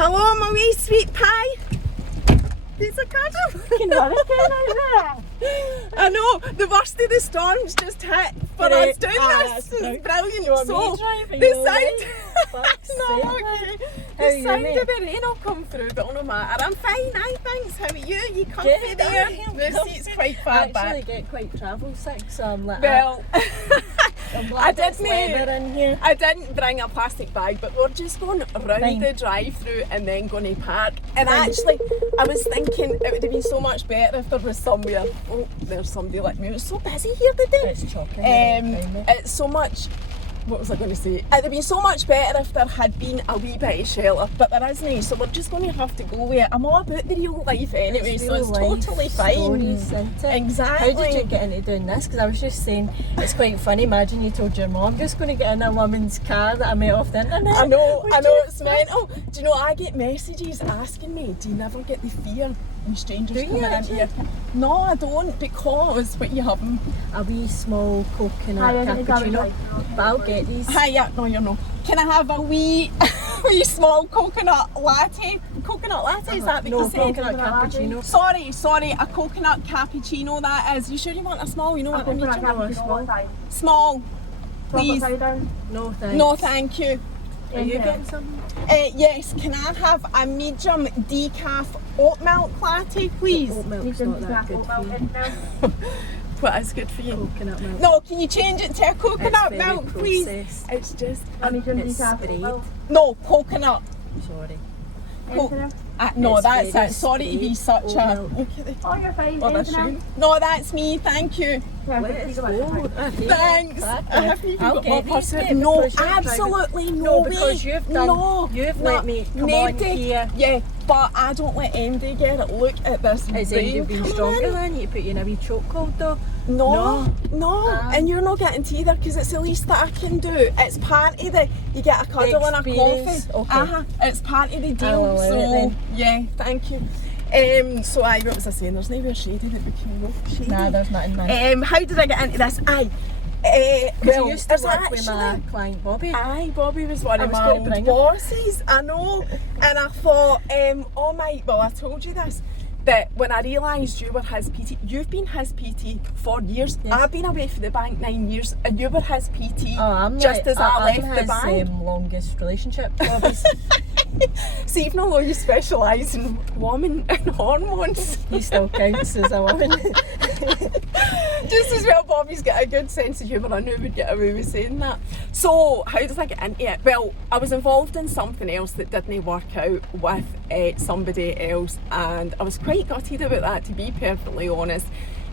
Hello, my wee sweet pie. There's a cuddle. Fucking hurricane out there. I know, the worst of the storms just hit for us doing this. It's brilliant. You want so, me driving? the sound... No, okay. The sound of the rain will come through, but no matter. I'm fine, thanks. How are you? You comfy there? The seat's quite far back. I actually get quite travel sick, so I'm like... Well... I didn't bring a plastic bag, but we're just going around the drive-through and then going to park. And actually, I was thinking it would have been so much better if there was somewhere. Oh, there's somebody like me. It was so busy here today. It's choking. It's so much. What was I going to say? It would have been so much better if there had been a wee bit of shelter, but there isn't, so we're just going to have to go with it. I'm all about the real life anyway, so it's totally fine. Stories, isn't it? Exactly. How did you get into doing this? Because I was just saying, it's quite funny. Imagine you told your mom, I'm just going to get in a woman's car that I met off the internet. I know, it's mental. Do you know, I get messages asking me, do you never get the fear when strangers coming into your car? No, I don't, because what you having? A wee small coconut cappuccino. But I'll get these. Hiya, no you're not. Can I have a wee small coconut latte? Coconut latte, is that what you said? Coconut cappuccino. Sorry, a coconut cappuccino that is. You sure you want a small? You know what I mean? Small, please. No thanks. No, thank you. Are you getting something? Yes, can I have a medium decaf oat milk latte, please? Oat milk's not that good for you. What is good for you? Coconut milk. No, can you change it to a coconut milk, please? It's just... It's sprayed. No, coconut. Sorry. No, It's that's very it. Sorry to be such oat a... milk. Look at the... Oh, you're fine. Oh, that's you. No, that's me, thank you. Let's go. Thanks. I haven't even got my purse out. No, No, because you're absolutely driving. no way. Because you've done. No, You've let me come on here. Yeah, but I don't let MD get it. Look at this Has rain MD been coming stronger in. than you? Put you in a wee chokehold though? No. And you're not getting tea either because it's the least that I can do. It's part of the, you get a cuddle and a coffee. Okay. It's part of the deal. I'll allow it then. Yeah, thank you. So what was I saying? There's nowhere shady that we can go. Shady. Nah, there's nothing, man. How did I get into this? Well, Well, you used to there's work with my actually... client Bobby. Aye, Bobby was one of was my gonna old bring him. bosses, I know. And I thought, well, I told you this, that when I realised you were his PT, you've been his PT for years. Yes. I've been away from the bank 9 years and you were his PT I'm just as I left I'm the his, bank. Longest relationship, Bobby's. See, even though you specialise in women and hormones, He still counts as a woman. just as well Bobby's got a good sense of humour, I knew we'd get away with saying that. So, how did I get into it? Well, I was involved in something else that didn't work out with somebody else, and I was quite gutted about that, to be perfectly honest.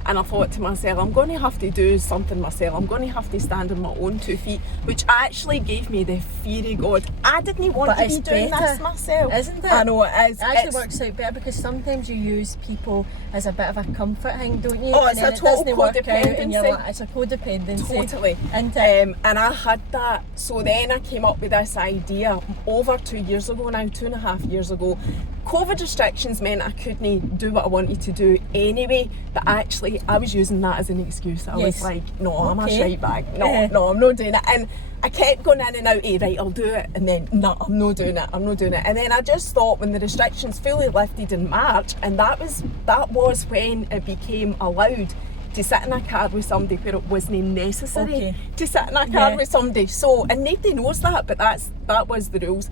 And I thought to myself, I'm going to have to do something myself. I'm going to have to stand on my own 2 feet, which actually gave me the fear of God. I didn't want to be doing this myself. Isn't it? I know it is. It actually works out better because sometimes you use people as a bit of a comfort thing, don't you? Oh, and it's then a total doesn't work out and you're codependency. like, it's a codependency. Totally. And and I had that. So then I came up with this idea over 2 years ago now, 2.5 years ago. COVID restrictions meant I couldn't do what I wanted to do anyway, but actually I was using that as an excuse. I was like, no, I'm a shite bag. No, I'm not doing it. And I kept going in and out of, right, I'll do it. And then, no, I'm not doing it. And then I just thought when the restrictions fully lifted in March, and that was when it became allowed to sit in a car with somebody where it wasn't necessary to sit in a car with somebody. So, and nobody knows that, but that was the rules.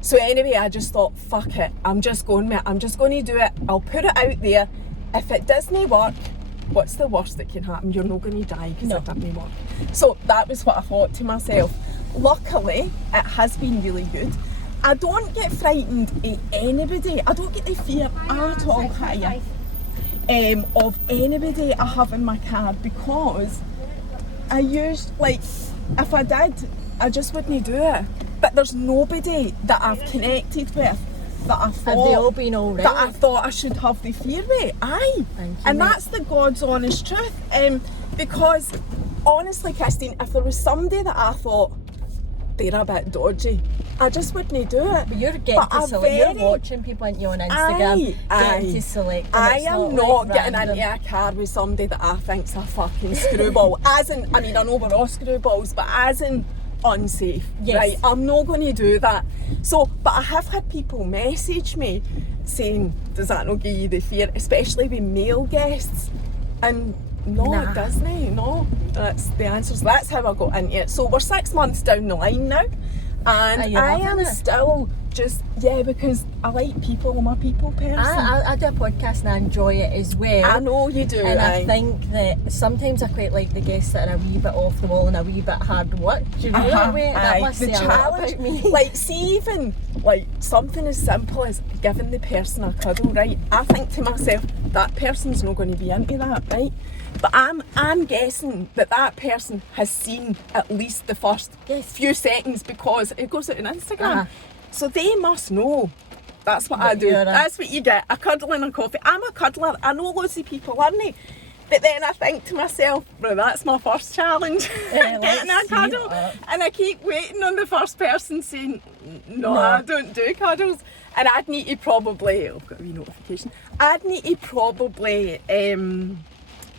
So anyway, I just thought, fuck it, I'm just going to do it. I'll put it out there. If it doesn't work, what's the worst that can happen? You're not going to die because it didn't work. So that was what I thought to myself. Luckily, it has been really good. I don't get frightened of anybody. I don't get the fear at all, of anybody I have in my car, because I used, like, if I did, I just wouldn't do it. But there's nobody that I've connected with that I thought, have they all been all right? that I thought I should have the fear with. Aye. And that's the God's honest truth. Because honestly, Kristeen, if there was somebody that I thought they're a bit dodgy, I just wouldn't do it. But you're getting to select. You're watching people on Instagram getting to select. I am not getting into a car with somebody that I think's a fucking screwball. As in, I mean, I know we're all screwballs, but as in unsafe, Yes. right? I'm not going to do that. So, but I have had people message me saying, does that not give you the fear, especially with male guests? And no, Nah. it doesn't. No, that's the answer. So that's how I got into it. So we're 6 months down the line now, and Are you I loving am it? still just, because I like people. I'm a people person. I do a podcast and I enjoy it as well. I know you do. And I aye. think that sometimes I quite like the guests that are a wee bit off the wall and a wee bit hard work. Do you know that way? That Aye, must the say a lot challenge, about me. like, see, even like something as simple as giving the person a cuddle, right? I think to myself, that person's not going to be into that, right? But I'm guessing that person has seen at least the first Yes. few seconds because it goes out on Instagram. Uh-huh. So they must know. That's what That I do. you're a- That's what you get. A cuddle and a coffee. I'm a cuddler. I know loads of people aren't they? But then I think to myself, well, that's my first challenge, getting let's a see cuddle. that. And I keep waiting on the first person saying, no, No. I don't do cuddles. And I'd need to probably, I've got a wee notification, I'd need to probably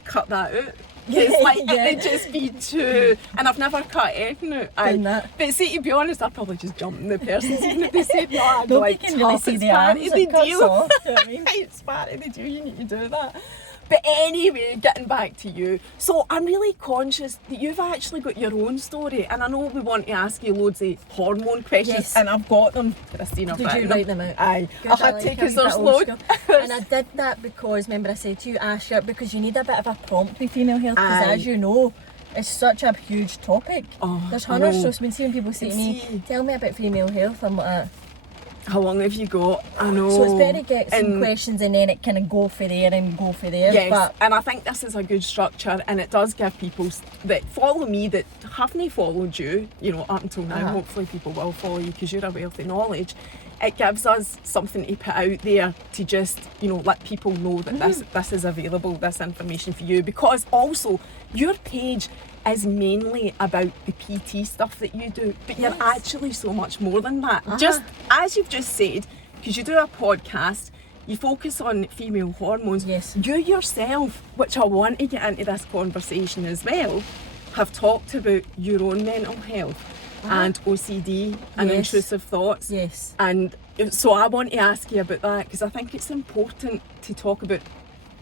cut that out. It's like, Yeah. it would just be too, and I've never cut anything out. Done that. But see, to be honest, I'd probably just jump in the person's even if they said no, I'd be Nobody like, can really tough, see it's the part arms, of the it cuts deal. off, do you know what I mean? It's part of the deal, you need to do that. But anyway, getting back to you. So I'm really conscious that you've actually got your own story, and I know we want to ask you loads of hormone questions, Yes. and I've got them. Christine, I've Did written you write them out? Aye. Good, I I had like to how because you there's got old loads. school. And I did that because, remember I said to you, Asher, because you need a bit of a prompt with female health, because Aye. as you know, it's such a huge topic. Oh, There's I hundreds, know. so when seeing people say to See. me, tell me about female health, I'm like, How long have you got? I know. so it's better to get some And- questions and then it kind of go for there and go for there. Yes, But and I think this is a good structure, and it does give people that follow me that haven't followed you, up until now. Uh-huh. Hopefully people will follow you because you're a wealth of knowledge. It gives us something to put out there to just, let people know that this is available, this information for you. Because also, your page is mainly about the PT stuff that you do, but you're Yes. actually so much more than that. Uh-huh. Just as you've just said, because you do a podcast, you focus on female hormones. Yes. You yourself, which I want to get into this conversation as well, have talked about your own mental health and OCD and Yes. intrusive thoughts. yes, And so I want to ask you about that because I think it's important to talk about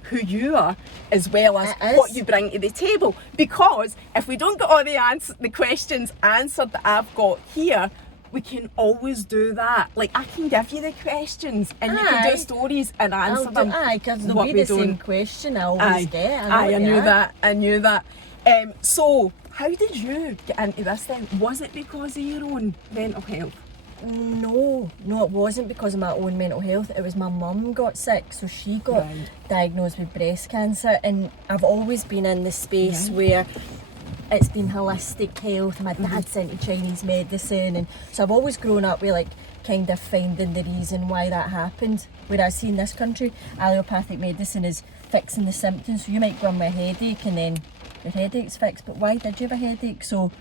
who you are as well as It is. what you bring to the table. Because if we don't get all the questions answered that I've got here, we can always do that. Like, I can give you the questions and you can Aye. do stories and I'll answer do, them. aye, because they'll what be we the same don't. question I always Aye, get. I knew that. I knew that. So, how did you get into this then? Was it because of your own mental health? No, it wasn't because of my own mental health. It was my mum got sick, so she got Right. diagnosed with breast cancer, and I've always been in the space Right. where it's been holistic health. My dad's into Chinese medicine, and so I've always grown up with kind of finding the reason why that happened. Whereas see in this country, allopathic medicine is fixing the symptoms. So you might go on with a headache and then your headache's fixed, but why did you have a headache? So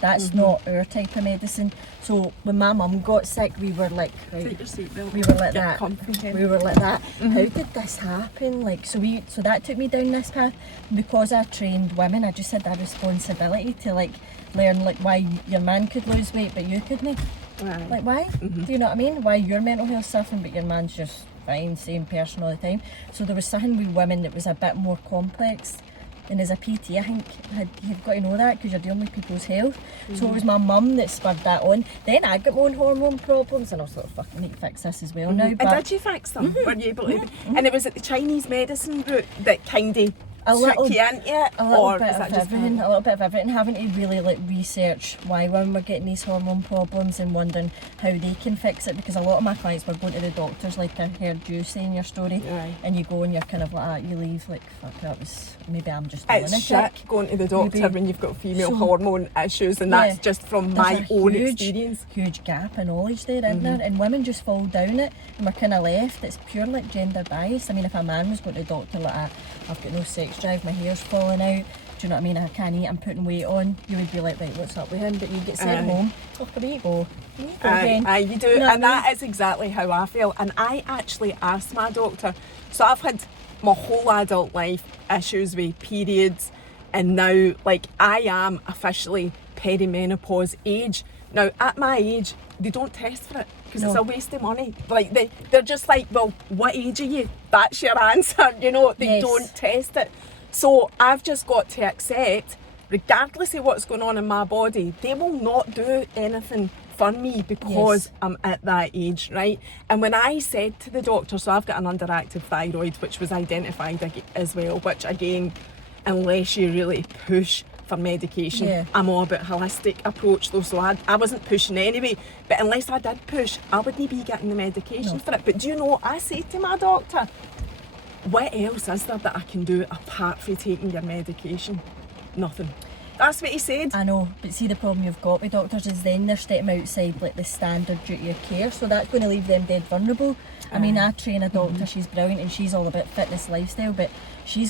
that's not our type of medicine. So when my mum got sick, we were like, right, Take your seatbelt. we were like Get that. comfy. We were like that. How did this happen? So that took me down this path. Because I trained women, I just had that responsibility to learn why your man could lose weight but you couldn't. Aye. Like why? Do you know what I mean? Why your mental health suffering but your man's just fine, same person all the time. So there was something with women that was a bit more complex. And as a PT, I think you've got to know that because you're dealing with people's health. So it was my mum that spurred that on. Then I got my own hormone problems and I was like, fuck, I need to fix this as well now. And did you fix them? Were you able to? And it was at the Chinese medicine route that kind of A little- took you into it? A little or bit is that of just everything, a little bit of everything. Having to really research why women were getting these hormone problems and wondering how they can fix it. Because a lot of my clients were going to the doctors, like I heard you saying your story, Aye. and you go and you're kind of like, you leave like, fuck, that was maybe I'm just lunatic. It's shit going to the doctor Maybe. when you've got female So- hormone issues, and Yeah. that's just from There's my a own huge, experience. huge gap in knowledge there, isn't there? And women just fall down it, and we're kind of left. It's pure gender bias. I mean, if a man was going to the doctor I've got no sex drive, my hair's falling out, do you know what I mean? I can't eat, I'm putting weight on. You would be like, right, what's up with him? But you get sent Aye. home. Oh, there you go. There you go Aye, again. aye, you do, You know and what I that is exactly how I feel. And I actually asked my doctor. So I've had my whole adult life issues with periods, and now I am officially perimenopause age. Now, at my age, they don't test for it because No. it's a waste of money. Like they're just like, well, what age are you? That's your answer. You know, they Yes. don't test it. So I've just got to accept, regardless of what's going on in my body, they will not do anything for me because Yes. I'm at that age, right? And when I said to the doctor, so I've got an underactive thyroid, which was identified as well, which again, unless you really push for medication, Yeah. I'm all about holistic approach though, so I wasn't pushing anyway, but unless I did push, I wouldn't be getting the medication No. for it. But do you know what I say to my doctor? What else is there that I can do apart from taking your medication? Nothing. That's what he said. I know, but see, the problem you've got with doctors is then they're stepping outside like the standard duty of care, so that's going to leave them dead vulnerable. I mean, I train a doctor, she's brilliant and she's all about fitness lifestyle, but she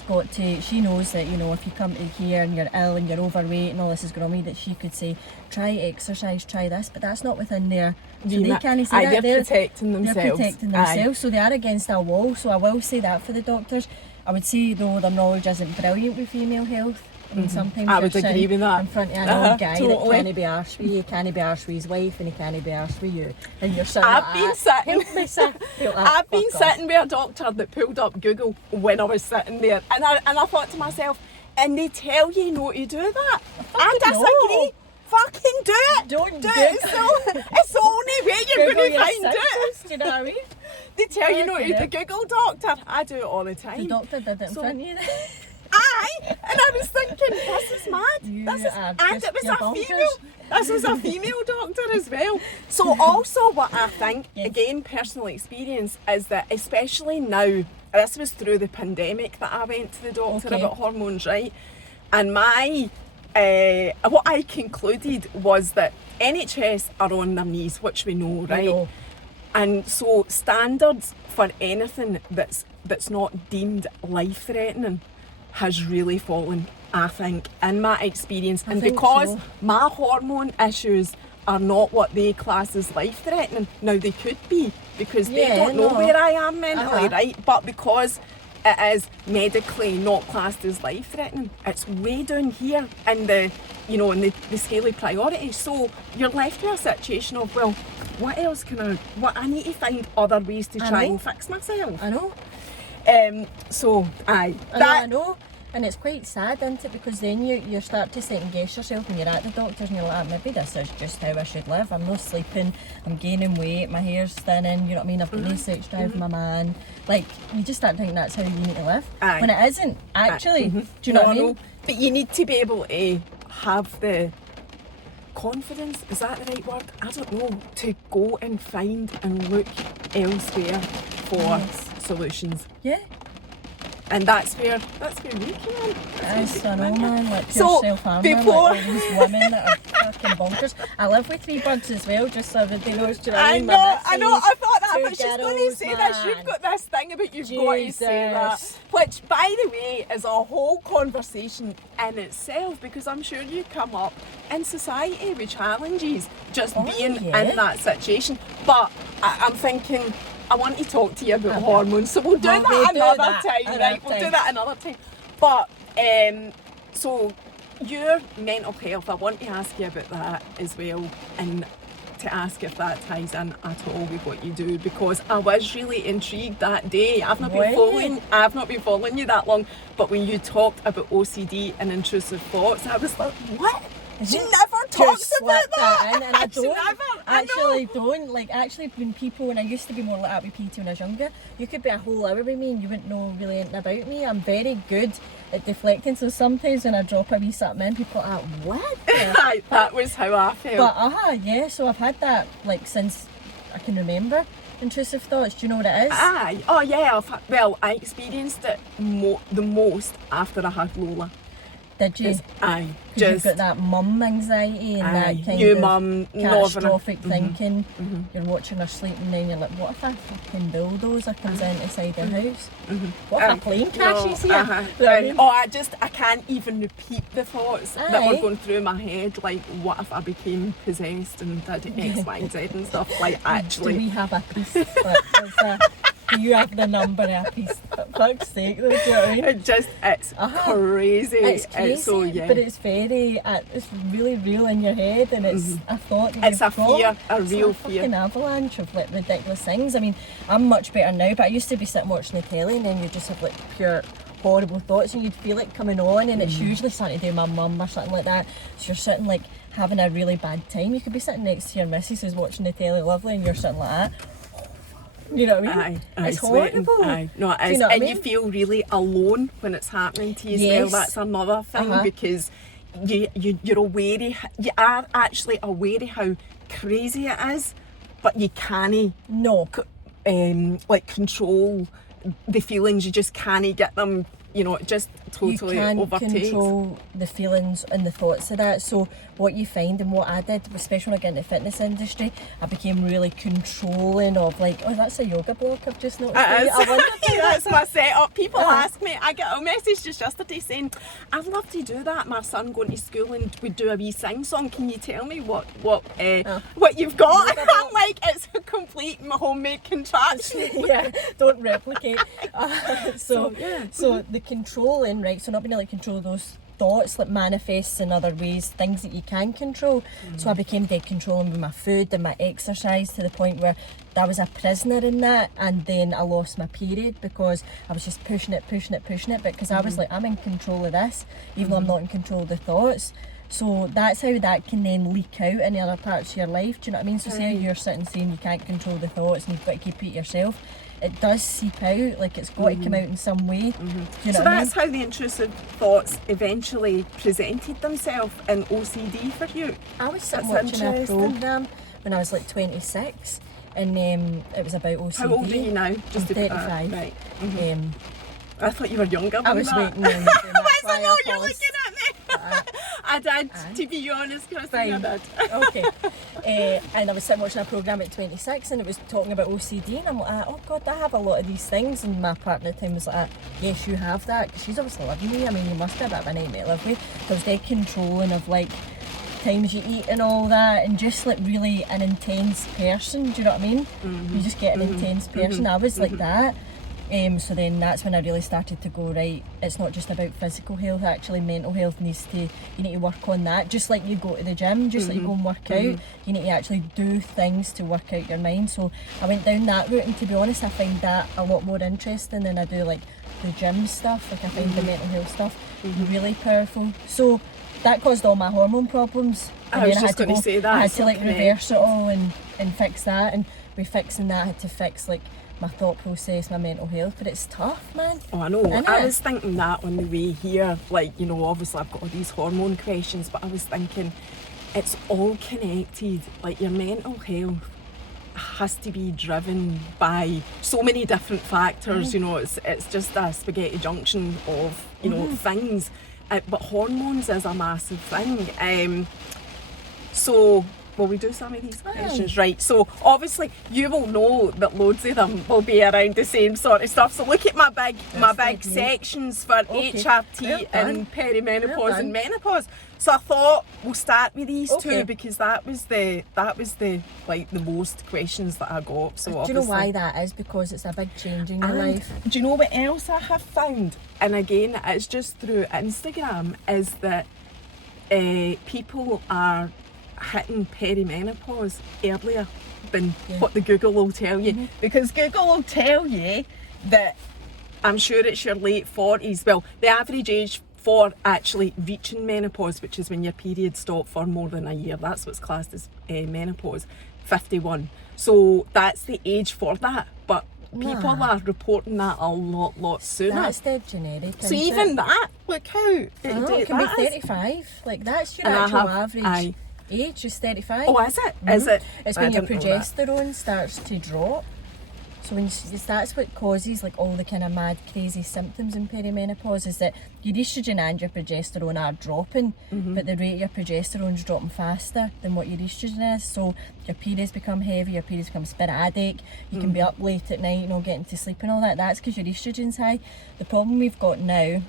knows that, you know, if you come to here and you're ill and you're overweight and all this is going on with you, that she could say, try exercise, try this, but that's not within their, so they can't say that. They're protecting themselves. They're protecting themselves, so they are against a wall, so I will say that for the doctors. I would say, though, their knowledge isn't brilliant with female health. I mean, sometimes I would you're agree with that. in front of an old guy Totally. that can't be arsed with you, can't be arsed with his wife, and he can't be arsed with you. And you're sitting I've like been that. sitting. Help me, sir. I've been sitting with a doctor that pulled up Google when I was sitting there, and I thought to myself, and they tell you not to do that. I disagree. no. Fucking do it. Don't do do it. it. So it's the only way you're Google going to your find it. symptoms, do you know what I mean? They tell you not to Fucking do Google, doctor. I do it all the time. The doctor did it in So- front of you. And I was thinking, this is mad. You This is, are and just it was pure a bonkers. female. This was a female doctor as well. So also what I think, Yes. again, personal experience, is that especially now, this was through the pandemic that I went to the doctor Okay. about hormones, right? And my, what I concluded was that NHS are on their knees, which we know, right? I know. And so standards for anything that's not deemed life-threatening has really fallen, I think, in my experience. I And think because so. my hormone issues are not what they class as life-threatening, now they could be, because they Yeah, don't know no. where I am mentally, Uh-huh. right? But because it is medically not classed as life-threatening, it's way down here in the, you know, in the scale of priority. So you're left with a situation of, well, what else can I need to find other ways to I try know. and fix myself. I know. So aye, I know. And it's quite sad, isn't it? Because then you start to second guess yourself when you're at the doctors and you're like, maybe this is just how I should live. I'm not sleeping, I'm gaining weight, my hair's thinning, you know what I mean? I've got no sex drive with my man. Like, you just start thinking that's how you need to live. Aye. When it isn't, actually. Do you know No, what I mean? no. But you need to be able to have the confidence, is that the right word? I don't know, to go and find and look elsewhere for Yes. solutions. Yeah. And that's where we come in. Yes, I know, man. Like, So, pure self-harm, before- like all these women that are fucking bonkers. I live with 3 birds as well, just so everybody knows. Do you know what I I mean? know, My I know, missus, I thought that, 2 but she's going to girls, say this. man. You've got this thing about you've got to say that. Jesus. Which, by the way, is a whole conversation in itself, because I'm sure you come up in society with challenges just Oh, being yeah. in that situation. But I'm thinking, I want to talk to you about Okay. hormones, so we'll do Well, that we'll do another that time, another right? We'll do time. that another time. But, so your mental health, I want to ask you about that as well, and to ask if that ties in at all with what you do, because I was really intrigued that day. I've not been following you that long, but when you talked about OCD and intrusive thoughts, I was like, what? She never talks Just about slip that in, and I She don't never, I know. actually don't. Like, actually, when I used to be more like that with PT when I was younger, you could be a whole hour with me and you wouldn't know really anything about me. I'm very good at deflecting, so sometimes when I drop a wee something in, people are like, what? Aye, that was how I felt. But yeah, so I've had that like since I can remember. Intrusive thoughts, do you know what it is? Aye, oh yeah, I experienced it the most after I had Lola. Did you? Aye, 'Cause you've just got that mum anxiety and aye, that kind new of mum, catastrophic thinking. You're watching her sleep and then you're like, what if a fucking bulldozer comes inside the house? What if a plane crashes here? Uh-huh. You know what I mean? I can't even repeat the thoughts that were Aye. going through my head. Like, what if I became possessed and did X, Y, and Z and stuff? Like, Do actually, we have a piece? But it's Do you have the number of a piece? For fuck's sake, though, do you know what I mean? It's crazy. It's crazy, so, yeah. but it's very, it's really real in your head, and it's a thought that It's you've a got. fear, a It's real a fear. fucking avalanche of like ridiculous things. I mean, I'm much better now, but I used to be sitting watching the telly and then you just have like pure horrible thoughts and you'd feel it coming on, and it's usually something to do with my mum or something like that. So you're sitting like having a really bad time. You could be sitting next to your missus who's watching the telly lovely and you're sitting like that. You know what I mean? Aye, it's sweating. horrible. Aye. No, it Do is. you know what I And mean? you feel really alone when it's happening to you as well. Yes. That's another thing, because you're aware you are actually aware of how crazy it is, but you can't like control the feelings. You just can't get them. You know, it just totally you can't overtakes. control the feelings and the thoughts of that. So what you find, and what I did, especially when I got into the fitness industry, I became really controlling of like, oh, that's a yoga block I've just noticed. It is. I wonder if That's my setup. People ask me, I get a message just yesterday saying, I'd love to do that. My son going to school and we do a wee sing song. Can you tell me what you've got? And I'm like, it's a complete homemade contraption. yeah, don't replicate. So yeah. the controlling, right? So not being able to control those thoughts, like manifests in other ways, things that you can control. So I became dead controlling with my food and my exercise, to the point where I was a prisoner in that, and then I lost my period because I was just pushing it, but because I was like, I'm in control of this, even though I'm not in control of the thoughts. So that's how that can then leak out in the other parts of your life. Do you know what I mean? So say you're sitting saying you can't control the thoughts and you've got to keep it yourself, it does seep out, like it's got to come out in some way. Do you know So what I mean? that's how the intrusive thoughts eventually presented themselves in OCD for you. I was sitting That's watching a interesting. programme when I was like 26, and it was about OCD. How old are you now? Just to put that 35. right. I I thought you were younger than I was that. waiting on Why is I know you're looking at me? I did, to be honest, Kristeen, I did. Okay. And I was sitting watching a programme at 26 and it was talking about OCD, and I'm like, oh God, I have a lot of these things. And my partner at the time was like, yes, you have that, because she's obviously living with you. I mean, you must be a bit of a nightmare to live with. So I was dead controlling of like times you eat and all that, and just like really an intense person. Do you know what I mean? You just get an intense person. I was like that. So then that's when I really started to go, right, it's not just about physical health, actually mental health you need to work on that. Just like you go to the gym, just like you go and work out, you need to actually do things to work out your mind. So I went down that route, and to be honest, I find that a lot more interesting than I do like the gym stuff. Like I find the mental health stuff really powerful. So that caused all my hormone problems. And I was then just going to say that. I had it's to like not reverse it all and fix that, and with fixing that I had to fix like my thought process, my mental health, but it's tough, man. Oh, I know. Isn't I it? was thinking that on the way here, like, you know, obviously I've got all these hormone questions, but I was thinking it's all connected. Like, your mental health has to be driven by so many different factors. You know, it's just a spaghetti junction of, you know, things. But hormones is a massive thing. So will we do some of these questions? Right, so obviously you will know that loads of them will be around the same sort of stuff. So look at my big sections for HRT and perimenopause and menopause. So I thought we'll start with these two, because that was the like the most questions that I got. So do you know why that is? Because it's a big change in your life. Do you know what else I have found? And again, it's just through Instagram, is that people are hitting perimenopause earlier than what the Google will tell you. Because Google will tell you that, I'm sure it's your late 40s. Well, the average age for actually reaching menopause, which is when your period stopped for more than a year, that's what's classed as menopause, 51. So that's the age for that. But people are reporting that a lot sooner. That's dead generic. So even that, look how it can be 35. Like that's your actual average age is 35. Oh, is it? Is it? It's when your progesterone starts to drop. So when that's what causes like all the kind of mad, crazy symptoms in perimenopause, is that your estrogen and your progesterone are dropping, but the rate of your progesterone is dropping faster than what your estrogen is. So your periods become heavy, your periods become sporadic, you can be up late at night, getting to sleep and all that. That's because your estrogen's high. The problem we've got now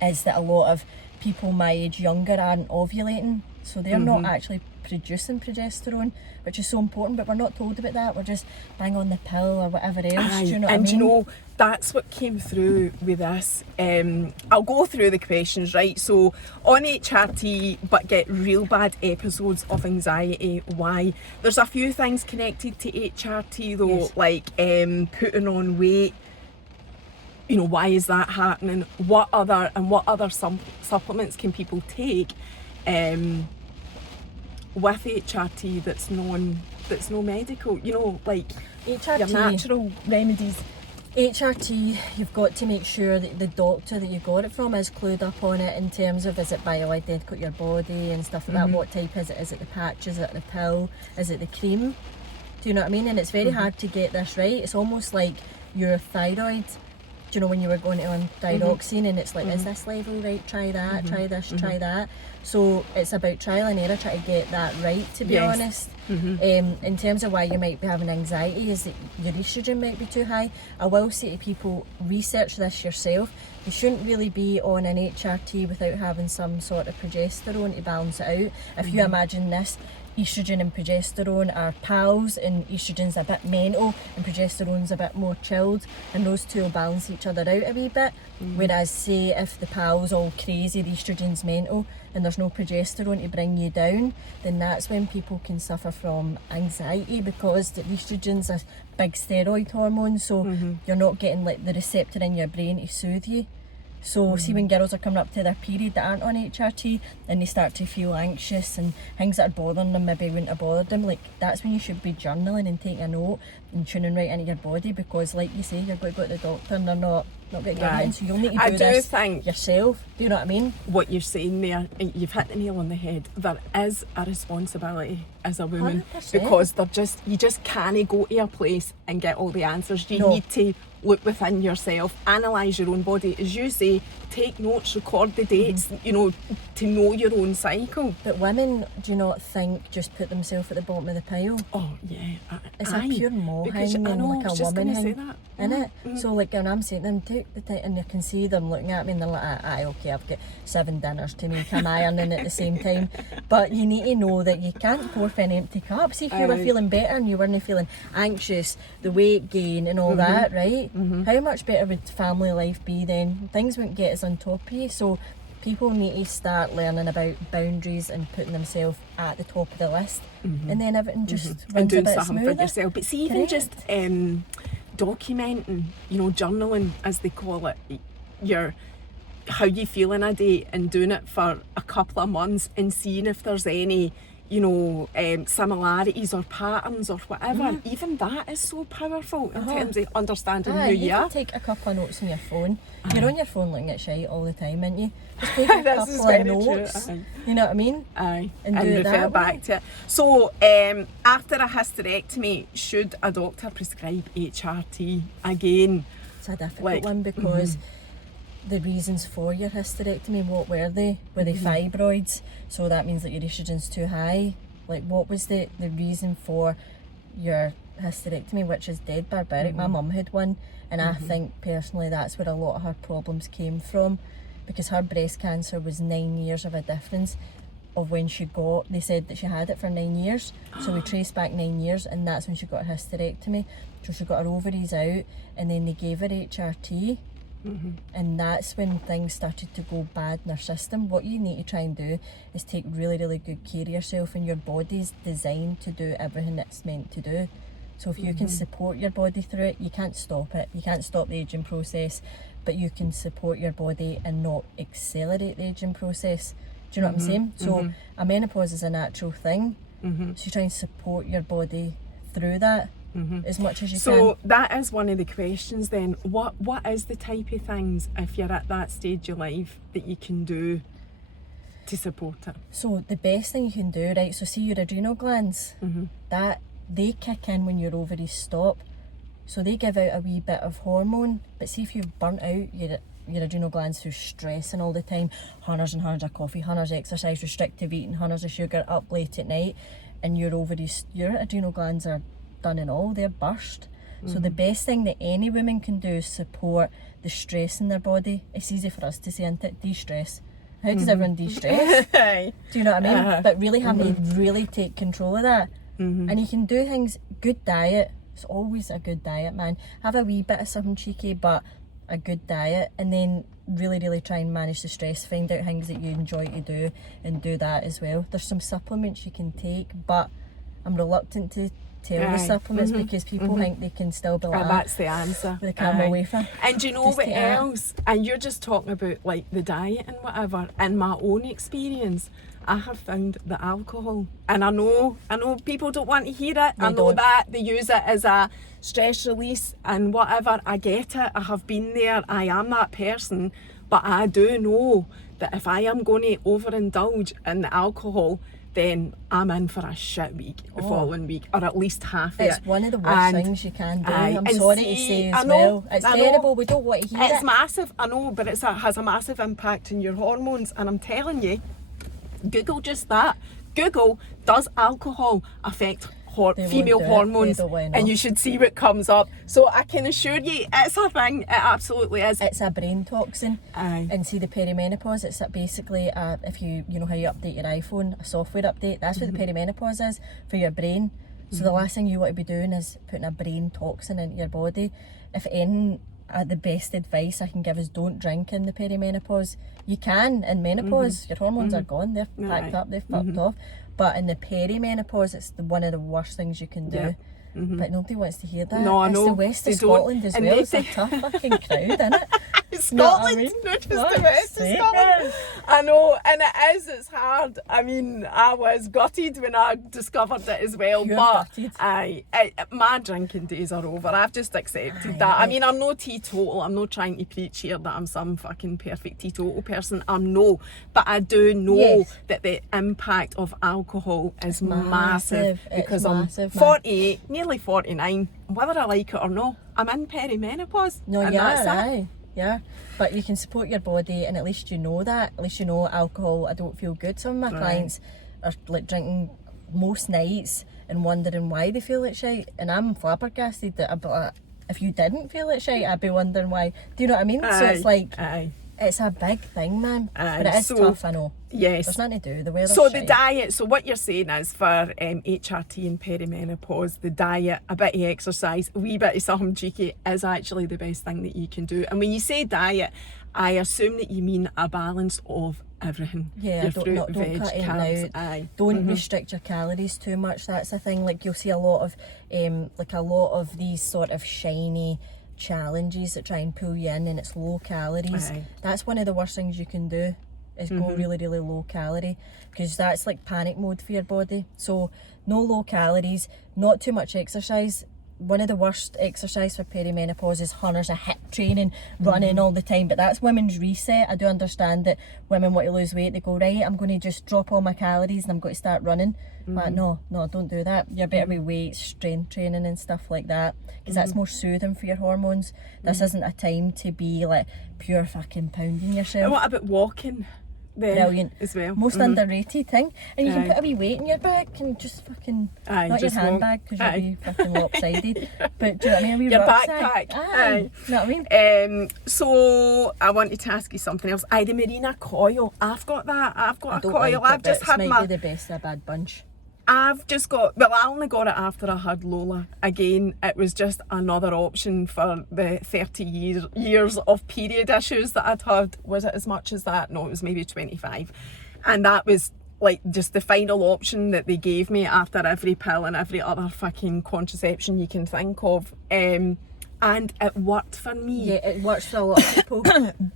is that a lot of people my age younger aren't ovulating, so they're not actually producing progesterone, which is so important, but we're not told about that. We're just bang on the pill or whatever else. Aye, Do you know what and I mean? you know, that's what came through with this. I'll go through the questions, right? So, on HRT, but get real bad episodes of anxiety. Why? There's a few things connected to HRT though, Yes. like putting on weight. You know, why is that happening? What other supplements can people take with HRT that's no medical? You know, like HRT, your natural remedies. HRT, you've got to make sure that the doctor that you got it from is clued up on it in terms of, is it bioidentical to your body and stuff like that? What type is it? Is it the patch? Is it the pill? Is it the cream? Do you know what I mean? And it's very hard to get this right. It's almost like your thyroid. Do you know when you were going on thyroxine and it's like, is this level right? Try that, try this, try that. So it's about trial and error, try to get that right, to be honest. In terms of why you might be having anxiety, is that your estrogen might be too high. I will say to people, research this yourself. You shouldn't really be on an HRT without having some sort of progesterone to balance it out. If you imagine this, estrogen and progesterone are pals, and estrogen's a bit mental and progesterone's a bit more chilled, and those two will balance each other out a wee bit. Whereas say if the pal's all crazy, the estrogen's mental and there's no progesterone to bring you down, then that's when people can suffer from anxiety, because the estrogen's a big steroid hormone, so you're not getting like the receptor in your brain to soothe you. So see when girls are coming up to their period that aren't on HRT and they start to feel anxious and things that are bothering them maybe wouldn't have bothered them, like that's when you should be journaling and taking a note and tuning right into your body, because like you say, you're going to go to the doctor and they're not going to give it in, so you'll need to do this think yourself. Do you know what I mean? What you're saying there, you've hit the nail on the head. There is a responsibility as a woman 100%. because you just can't go to a place and get all the answers. You No. need to look within yourself, analyse your own body, as you say, take notes, record the dates, you know, to know your own cycle. But women, do you not think, just put themselves at the bottom of the pile? Oh yeah, It's aye. a pure moh Because hang I and know, like I was a just woman going to say hang. that. Innit? So like when I'm saying to them, take the time, and you can see them looking at me and they're like, aye, okay, I've got 7 dinners to make, I'm ironing at the same time. But you need to know that you can't pour from an empty cup. See if you were Aye. feeling better and you weren't feeling anxious, the weight gain and all that, right? How much better would family life be then? Things wouldn't get us on top of you. So people need to start learning about boundaries and putting themselves at the top of the list, and then everything just runs And doing a bit something smoother. for yourself. But see, even just documenting, you know, journaling as they call it, how you feel in a day, and doing it for a couple of months and seeing if there's any, you know, similarities or patterns or whatever. Even that is so powerful in terms of understanding who you you are. can take a couple of notes on your phone. You're on your phone looking at shite all the time, aren't you? Just take a This is couple of very true, notes. aye. You know what I mean? Aye, And and do it refer that back way. to it. So, after a hysterectomy, should a doctor prescribe HRT again? It's a difficult Like, one because the reasons for your hysterectomy, what were they? Were they fibroids? So that means that your estrogen's too high. Like, what was the reason for your hysterectomy, which is dead barbaric? My mum had one, and I think personally that's where a lot of her problems came from, because her breast cancer was 9 years of a difference of when she got, they said that she had it for 9 years, so we traced back 9 years, and that's when she got her hysterectomy. So she got her ovaries out, and then they gave her HRT, and that's when things started to go bad in her system. What you need to try and do is take really, really good care of yourself, and your body's designed to do everything it's meant to do. So if you can support your body through it, you can't stop it. You can't stop the ageing process, but you can support your body and not accelerate the ageing process. Do you know what I'm saying? So a menopause is a natural thing. So you try and support your body through that as much as you can. So that is one of the questions then. What is the type of things, if you're at that stage of life, that you can do to support it? So the best thing you can do, right, so see your adrenal glands, that they kick in when your ovaries stop. So they give out a wee bit of hormone, but see if you've burnt out your adrenal glands through stressing all the time, hundreds and hundreds of coffee, hundreds of exercise, restrictive eating, hundreds of sugar, up late at night, and your ovaries, your adrenal glands are done and all, they're burst. So the best thing that any woman can do is support the stress in their body. It's easy for us to say, isn't it? De-stress. How does everyone de-stress? Aye. Do you know what I mean? But really having Mm-hmm. to really take control of that. And you can do things, good diet. It's always a good diet, man. Have a wee bit of something cheeky, but a good diet. And then really, really try and manage the stress. Find out things that you enjoy to do and do that as well. There's some supplements you can take, but I'm reluctant to tell the Aye. supplements because people think they can still be like, That's the answer. with a caramel Aye. wafer. And do you know Just what take that. else? And you're just talking about like the diet and whatever. In my own experience, I have found that alcohol, and I know people don't want to hear it. I know don't. that they use it as a stress release and whatever. I get it. I have been there. I am that person. But I do know that if I am going to overindulge in the alcohol, then I'm in for a shit week the following week, or at least half of it. It's one of the worst And things you can do. Aye, I'm and sorry to see, say I as know, well. It's I know. terrible. We don't want to hear It's it. massive, I know, but it has a massive impact on your hormones. And I'm telling you, Google just that. Google, does alcohol affect They female won't do it. hormones? They don't wanna know. And you should see what comes up. So I can assure you, it's a thing. It absolutely is. It's a brain toxin. Aye. And see the perimenopause, it's basically if you know how you update your iPhone, a software update, that's what the perimenopause is for your brain. So the last thing you want to be doing is putting a brain toxin into your body. If any, the best advice I can give is don't drink in the perimenopause. You can in menopause, your hormones are gone, they're packed up, they've fucked off. But in the perimenopause, it's one of the worst things you can do. Yeah. But nobody wants to hear that. No, I know. It's the west They of don't. Scotland as And well. they It's a say- tough fucking crowd, isn't it? Scotland, know what I mean? not just Fuck's the west of sake, Scotland. man. I know, and it is, it's hard. I mean, I was gutted when I discovered it as well, Pure but gutted. my drinking days are over. I've just accepted Aye, that. I like- mean, I'm no teetotal. I'm not trying to preach here that I'm some fucking perfect teetotal person. I'm no, but I do know Yes. that the impact of alcohol is massive It's because massive, I'm man. 48, nearly 49. Whether I like it or not, I'm in perimenopause. No, and yeah, that's it. aye. Yeah, but you can support your body, and at least you know that. At least you know alcohol. I don't feel good. Some of my clients are like drinking most nights and wondering why they feel like shite, and I'm flabbergasted that I'd be like, if you didn't feel like shite, I'd be wondering why. Do you know what I mean? So it's like aye. it's a big thing, man. Aye, But it is so- tough. I know. Yes. There's nothing to do. The weather's So the shite. diet, so what you're saying is for HRT and perimenopause, the diet, a bit of exercise, a wee bit of something cheeky is actually the best thing that you can do. And when you say diet, I assume that you mean a balance of everything. Yeah, your don't, fruit, don't veg, cut it carbs, out. aye. Don't restrict your calories too much. That's the thing. Like you'll see a lot of these sort of shiny challenges that try and pull you in, and it's low calories. Aye. That's one of the worst things you can do. Is go really, really low calorie, because that's like panic mode for your body. So no low calories, not too much exercise. One of the worst exercise for perimenopause is hunters of hip training, running all the time, but that's women's reset. I do understand that women want to lose weight, they go, right, I'm going to just drop all my calories and I'm going to start running. But no, don't do that. You're better with weights, strength training and stuff like that, because that's more soothing for your hormones. This isn't a time to be like pure fucking pounding yourself. And what about walking then? Brilliant As well. Most underrated thing, and you can Aye. put a wee weight in your back and just fucking Aye, not just your walk. handbag because Aye. you'll be fucking lopsided, but do you know what I mean, a wee Your rucksack. backpack. Aye. You know what I mean? So I wanted to ask you something else. The Marina coil. I've got that. I've got I a don't coil. like it, I've but just it had might my. be the best of a bad bunch. I've just got, well, I only got it after I had Lola. Again, it was just another option for the 30 years of period issues that I'd had. Was it as much as that? No, it was maybe 25. And that was like just the final option that they gave me after every pill and every other fucking contraception you can think of. And it worked for me. Yeah, it works for a lot of people.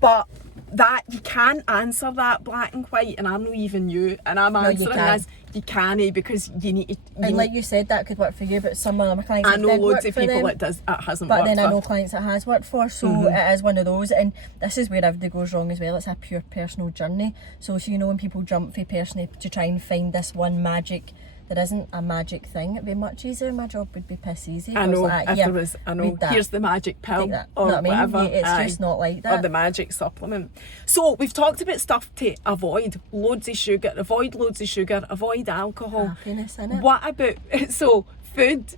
But that you can't answer that black and white, and I'm not even you, and I'm you answering can't. this. You can't, because you need to. And like you said, that could work for you, but some of my clients I it know did loads work of for people them. it hasn't But worked then I for. know clients it has worked for, so it is one of those, and this is where everything goes wrong as well. It's a pure personal journey. So you know, when people jump for personally to try and find this one magic, there isn't a magic thing. It'd be much easier. My job would be piss easy. I It was know, like, if here, there was, I know, read that. here's the magic pill Take that. or Know what I mean? whatever. Yeah, it's Aye. just not like Or that. the magic supplement. So we've talked about stuff to avoid. Loads of sugar, avoid alcohol. Happiness, innit? What about, so food,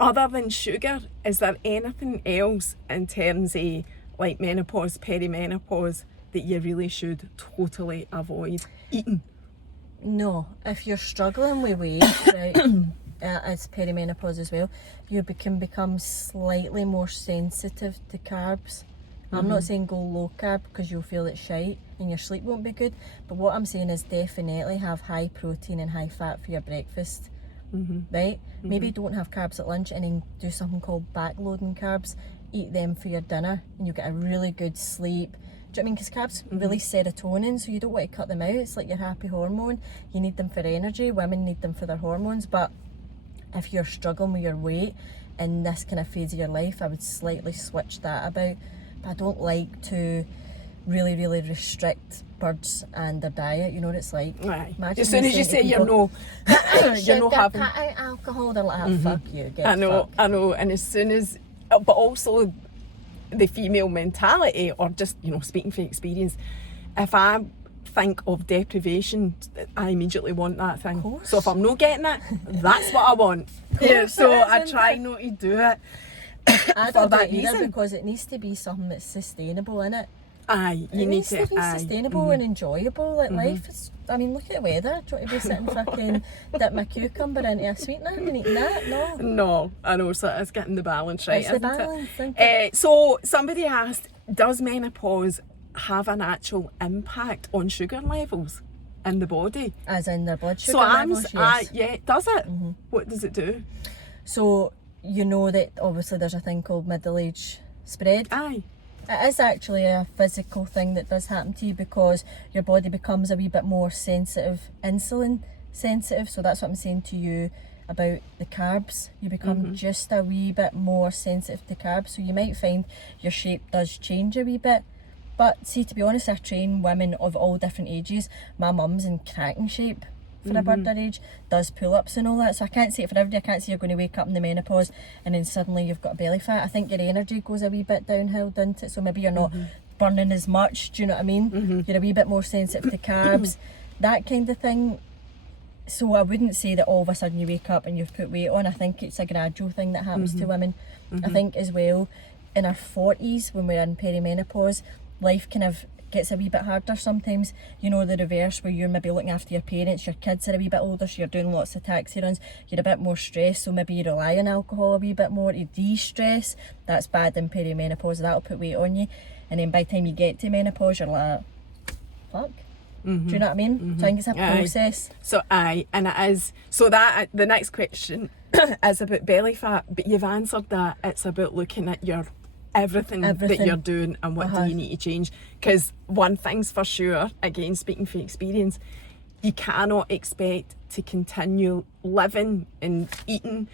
other than sugar, is there anything else in terms of like menopause, perimenopause, that you really should totally avoid eating? No, if you're struggling with weight, right, it's perimenopause as well, you can become slightly more sensitive to carbs. I'm not saying go low carb because you'll feel it's shite and your sleep won't be good, but what I'm saying is definitely have high protein and high fat for your breakfast, right? Maybe don't have carbs at lunch and then do something called backloading carbs. Eat them for your dinner and you'll get a really good sleep. Do you know what I mean? Because carbs release serotonin, so you don't want to cut them out. It's like your happy hormone. You need them for energy. Women need them for their hormones. But if you're struggling with your weight in this kind of phase of your life, I would slightly switch that about. But I don't like to really, really restrict birds and their diet. You know what it's like? Right. Imagine As soon me as you saying say to you're people, you're not having. cut out alcohol, they're like, fuck you, get I know, fucked. I know. And as soon as, but also the female mentality, or just, you know, speaking from experience, if I think of deprivation, I immediately want that thing. course. So if I'm not getting it, that's what I want. course So it is, I isn't try it? not to do it. I for don't do that it either reason. because it needs to be something that's sustainable, innit? Aye, you It need needs to. to be aye. sustainable and enjoyable. Like life is, I mean, look at the weather. Do you want to be sitting fucking dip my cucumber into a sweetener and eating that? No. No, I know, so it's getting the balance right, It's the isn't balance, isn't it? So somebody asked, does menopause have an actual impact on sugar levels in the body? As in their blood sugar So levels, yes. yeah, does it? What does it do? So you know that obviously there's a thing called middle age spread. Aye. It is actually a physical thing that does happen to you because your body becomes a wee bit more sensitive, insulin sensitive. So that's what I'm saying to you about the carbs. You become just a wee bit more sensitive to carbs. So you might find your shape does change a wee bit. But see, to be honest, I train women of all different ages. My mum's in cracking shape for a bird her age, does pull-ups and all that. So I can't say it for everybody. I can't say you're going to wake up in the menopause and then suddenly you've got a belly fat. I think your energy goes a wee bit downhill, doesn't it? So maybe you're not burning as much, do you know what I mean? You're a wee bit more sensitive to carbs, that kind of thing. So I wouldn't say that all of a sudden you wake up and you've put weight on. I think it's a gradual thing that happens to women. I think as well, in our 40s, when we're in perimenopause, life kind of gets a wee bit harder sometimes. You know, the reverse where you're maybe looking after your parents, your kids are a wee bit older, so you're doing lots of taxi runs, you're a bit more stressed, so maybe you rely on alcohol a wee bit more to de-stress. That's bad in perimenopause, that'll put weight on you. And then by the time you get to menopause, you're like, fuck. Do you know what I mean? So I think it's a process. So aye, and it is. So that the next question is about belly fat, but you've answered that. It's about looking at your everything that you're doing and what do you need to change. Because one thing's for sure, again speaking from experience, you cannot expect to continue living and eating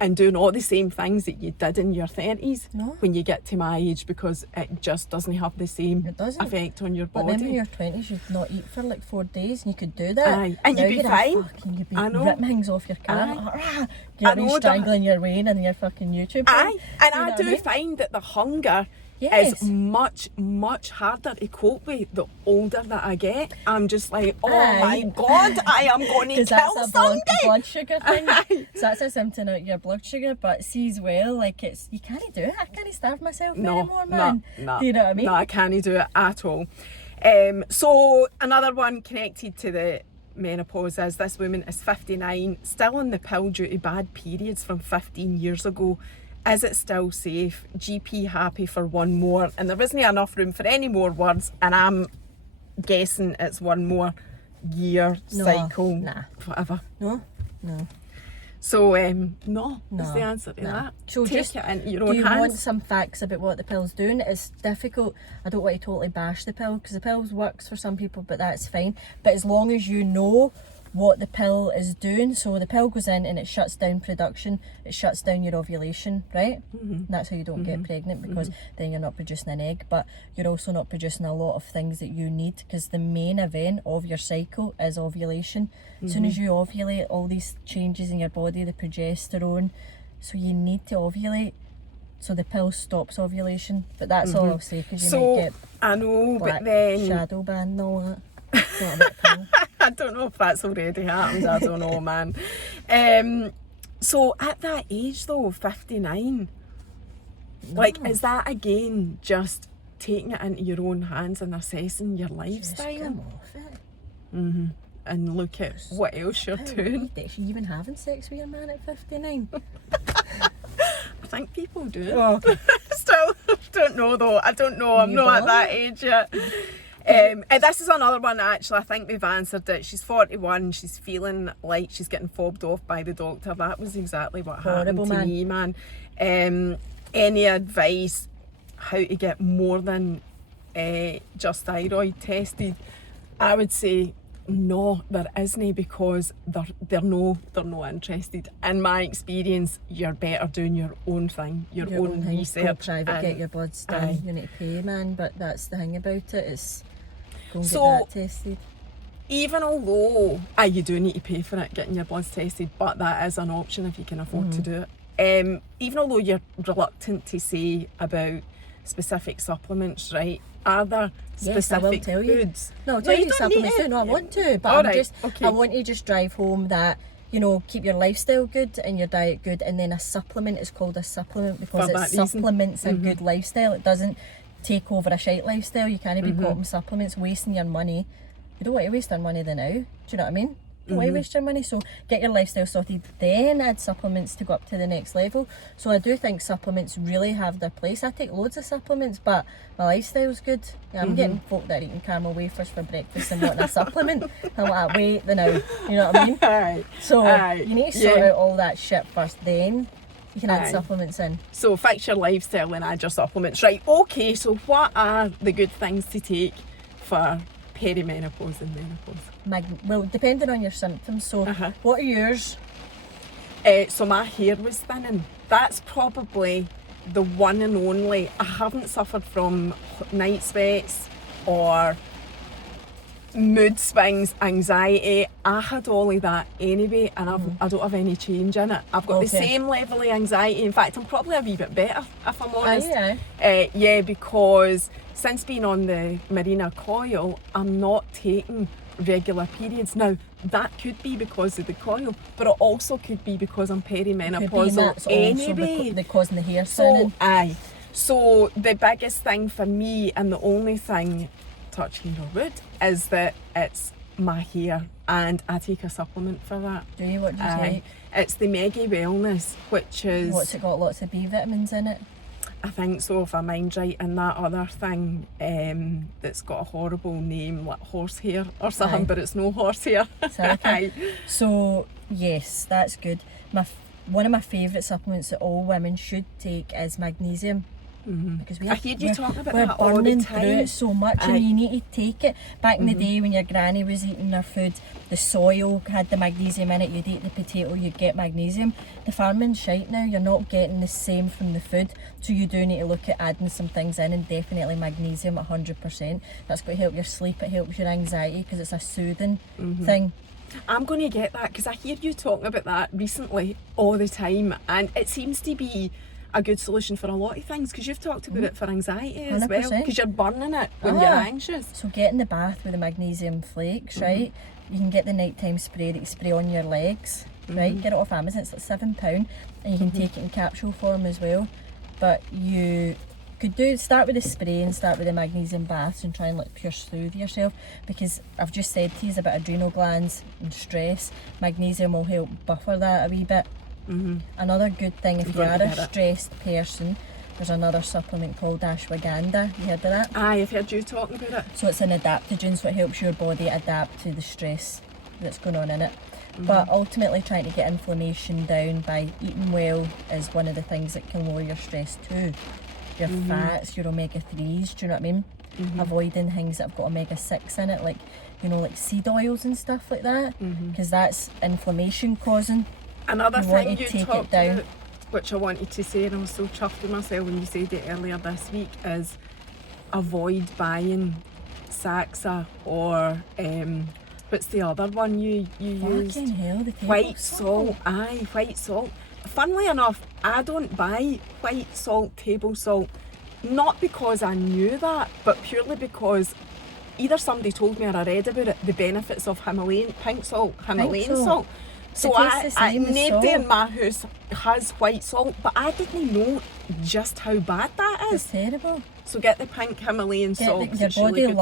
and doing all the same things that you did in your 30s when you get to my age, because it just doesn't have the same effect on your body. But remember in your 20s you'd not eat for like 4 days and you could do that. Aye. And now you'd be fine. You'd be ripping things off your car. Aye. You're strangling your way in your fucking YouTube. Aye, and you know I do find that the hunger Yes. is much, much harder to cope with the older that I get. I'm just like, oh my God, I am going to kill that's a somebody. blood sugar thing. Aye. So that's a symptom of your blood sugar. But see as well, like you can't do it. I can't starve myself anymore, man. No, do you know what I mean? No, I can't do it at all. So another one connected to the menopause is this woman is 59, still on the pill due to bad periods from 15 years ago. Is it still safe? GP happy for one more? And there isn't enough room for any more words, and I'm guessing it's one more year, cycle, whatever. No. So, no is the answer to that. So take just it into your do own you hands. want some facts about what the pill's doing? It's difficult. I don't want to totally bash the pill because the pill works for some people, but that's fine. But as long as you know what the pill is doing, so the pill goes in and it shuts down production, it shuts down your ovulation, right? That's how you don't get pregnant, because then you're not producing an egg, but you're also not producing a lot of things that you need, because the main event of your cycle is ovulation. As soon as you ovulate, all these changes in your body, the progesterone, so you need to ovulate. So the pill stops ovulation, but that's all I'll say, because you might get I know, black but then shadow ban and all that. Not about the pill. I don't know if that's already happened. I don't know, man. So at that age though, 59, like, is that again just taking it into your own hands and assessing your Just lifestyle. come off it. And look at what else you're doing. Is you even having sex with your man at 59? I think people do. Oh, okay. Still, don't know though. I don't know. I'm You not at bother? that age yet. And this is another one actually. I think we've answered it. She's 41. She's feeling like she's getting fobbed off by the doctor. That was exactly what Horrible, happened to man. me, man. Any advice how to get more than just thyroid tested? I would say no, there isn't, because they're no interested. In my experience, you're better doing your own thing, your own thing. Go research. private, and- get your bloods done. Aye. You need to pay, man. But that's the thing about it, is go and So- get that tested. Even although you do need to pay for it, getting your bloods tested, but that is an option if you can afford to do it. Even although you're reluctant to say about specific supplements, right? Are there Yes, I will specific tell you. foods? No, I'll tell you you don't need supplements. it. No, I want to, but Alright, okay. I want to just drive home that, you know, keep your lifestyle good and your diet good, and then a supplement is called a supplement because For it that reason. supplements a good lifestyle. It doesn't take over a shite lifestyle. You can't be popping supplements, wasting your money. You don't want to waste our money the now. Do you know what I mean? You don't want to waste your money, so get your lifestyle sorted, then add supplements to go up to the next level. So I do think supplements really have their place. I take loads of supplements, but my lifestyle's good. Yeah, I'm getting folk that are eating caramel wafers for breakfast and wanting a supplement. I'm like, wait the now. You know what I mean? Aye. So Aye. you need to sort Yeah. out all that shit first, then you can add Aye. supplements in. So fix your lifestyle and add your supplements. Right, okay, so what are the good things to take for perimenopause and menopause? Well, depending on your symptoms. So what are yours? So my hair was thinning. That's probably the one and only. I haven't suffered from night sweats or mood swings, anxiety. I had all of that anyway, and I don't have any change in it. I've got the Okay. same level of anxiety. In fact, I'm probably a wee bit better, if I'm honest. Aye. Yeah, because since being on the Marina coil, I'm not taking regular periods. Now, that could be because of the coil, but it also could be because I'm Could be, and perimenopausal that's also anyway. the causing the hair So, thinning. aye. So the biggest thing for me, and the only thing, touch hair or wood, is that it's my hair, and I take a supplement for that. Do you? What do you Aye. take? It's the Mega Wellness, which is, What's it got? Lots of B vitamins in it. I think so, if I mind right, and that other thing that's got a horrible name, like horsehair or something, Aye. but it's no horsehair. Silica. Aye. So yes, that's good. One of my favourite supplements that all women should take is magnesium. Because I hear you talking about we're that all the burning through time. it so much, Aye. and you need to take it. Back in the day when your granny was eating her food, the soil had the magnesium in it. You'd eat the potato, you'd get magnesium. The farming's shite now. You're not getting the same from the food, so you do need to look at adding some things in, and definitely magnesium 100%. That's going to help your sleep. It helps your anxiety because it's a soothing thing. I'm going to get that, because I hear you talking about that recently all the time, and it seems to be a good solution for a lot of things, because you've talked about it for anxiety as well, 100%. because you're burning it when you're anxious. So get in the bath with the magnesium flakes, right? You can get the nighttime spray that you spray on your legs, right? Get it off Amazon, it's like £7, and you can take it in capsule form as well. But you could start with the spray and start with the magnesium baths and try and like pure soothe yourself, because I've just said to you about adrenal glands and stress. Magnesium will help buffer that a wee bit. Another good thing, if you going are to a get it. stressed person, there's another supplement called ashwagandha. You heard of that? Aye, I've heard you talking about it. So it's an adaptogen, so it helps your body adapt to the stress that's going on in it. But ultimately trying to get inflammation down by eating well is one of the things that can lower your stress too. Your fats, your omega-3s, do you know what I mean? Avoiding things that have got omega-6 in it, like, you know, like seed oils and stuff like that, because that's inflammation causing. Another You want thing to you take it talked down. about, which I wanted to say, and I was so chuffed with myself when you said it earlier this week, is avoid buying Saxa or what's the other one you use? Fucking hell, the table White salt. Aye, white salt. Funnily enough, I don't buy white salt, table salt, not because I knew that, but purely because either somebody told me or I read about it, the benefits of Himalayan pink salt, Himalayan salt. salt. So tastes the same as nobody salt. in my house has white salt, but I didn't know just how bad that is. It's terrible. So get the pink Himalayan salt. 'cause Your it's really body good for you.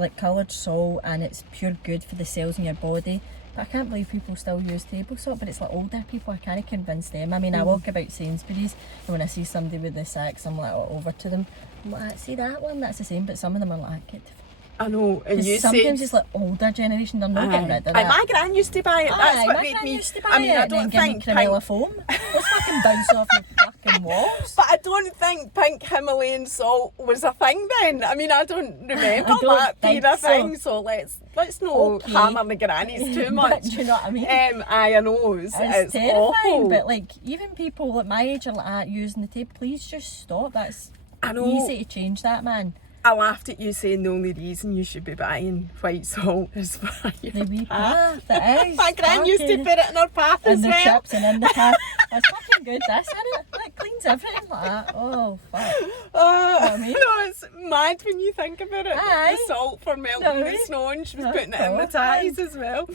loves coloured salt, and it's pure good for the cells in your body. But I can't believe people still use table salt, but it's like older people, I can't convince them. I mean, I walk about Sainsbury's, and when I see somebody with the sacks, I'm like, over to them. I'm like, see that one? That's the same, but some of them are like, get the I know, and you sometimes say... it's like older generation, they're not getting rid of that. My gran used to buy it. That's Aye, what my made gran me... used to buy I mean, it I and then don't give me think Cremella pink... foam. Let's fucking bounce off your fucking walls. But I don't think pink Himalayan salt was a thing then. I mean, I don't remember I don't that being think a so. thing. So let's not Okay. hammer the grannies too much. But do you know what I mean? I know it's terrifying, awful. but like even people at my age are like using the tape. Please just stop. That's I know. easy to change that, man. I laughed at you saying the only reason you should be buying white salt is for your The wee path. path, it is. My gran used to fucking- put it in her path in as the well. chips and in the path. That's fucking good. This, isn't it? That cleans everything like that. Oh fuck. I mean? No, it's mad when you think about it. Aye. The salt for melting No, the snow, and she was of putting it in the course. tatties as well.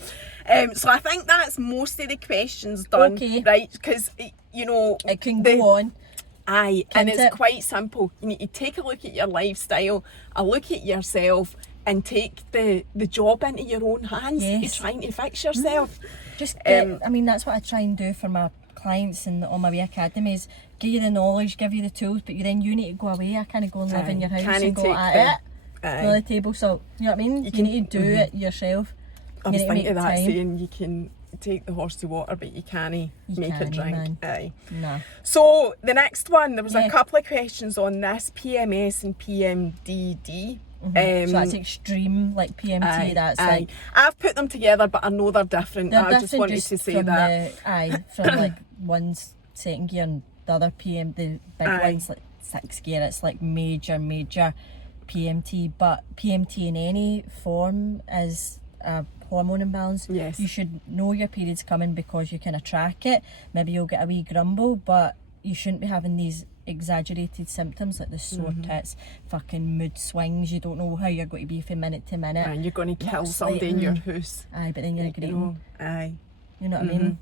So I think that's most of the questions done, Okay. right? Because you know It can the- go on. Aye, and Can't it's it? quite simple. You need to take a look at your lifestyle, a look at yourself, and take the job into your own hands. Yes. You're trying to fix yourself. Just get, I mean, that's what I try and do for my clients and on my wee academy is give you the knowledge, give you the tools, but you need to go away. I can't go and live in your house Can't and go take at the- it. The table salt. You know what I mean? You need to do it yourself. I You was need to thinking make that time. saying you can take the horse to water, but you can't make it can't, drink. man. Aye. Nah. So the next one, there was Yeah. a couple of questions on this PMS and PMDD. So that's extreme, like PMT. Aye, That's aye. like I've put them together, but I know they're different. they're I different. just wanted to say from that. from like one's second gear and the other PM, the big Aye. one's like sixth gear. It's like major PMT, but PMT in any form is a hormone imbalance. Yes. You should know your period's coming because you kind of track it. Maybe you'll get a wee grumble, but you shouldn't be having these exaggerated symptoms like the sore tits, fucking mood swings. You don't know how you're going to be from minute to minute. And you're going to kill Not somebody in your sleeping. house. Aye, but then you're You great. know? Aye. You know what I mean?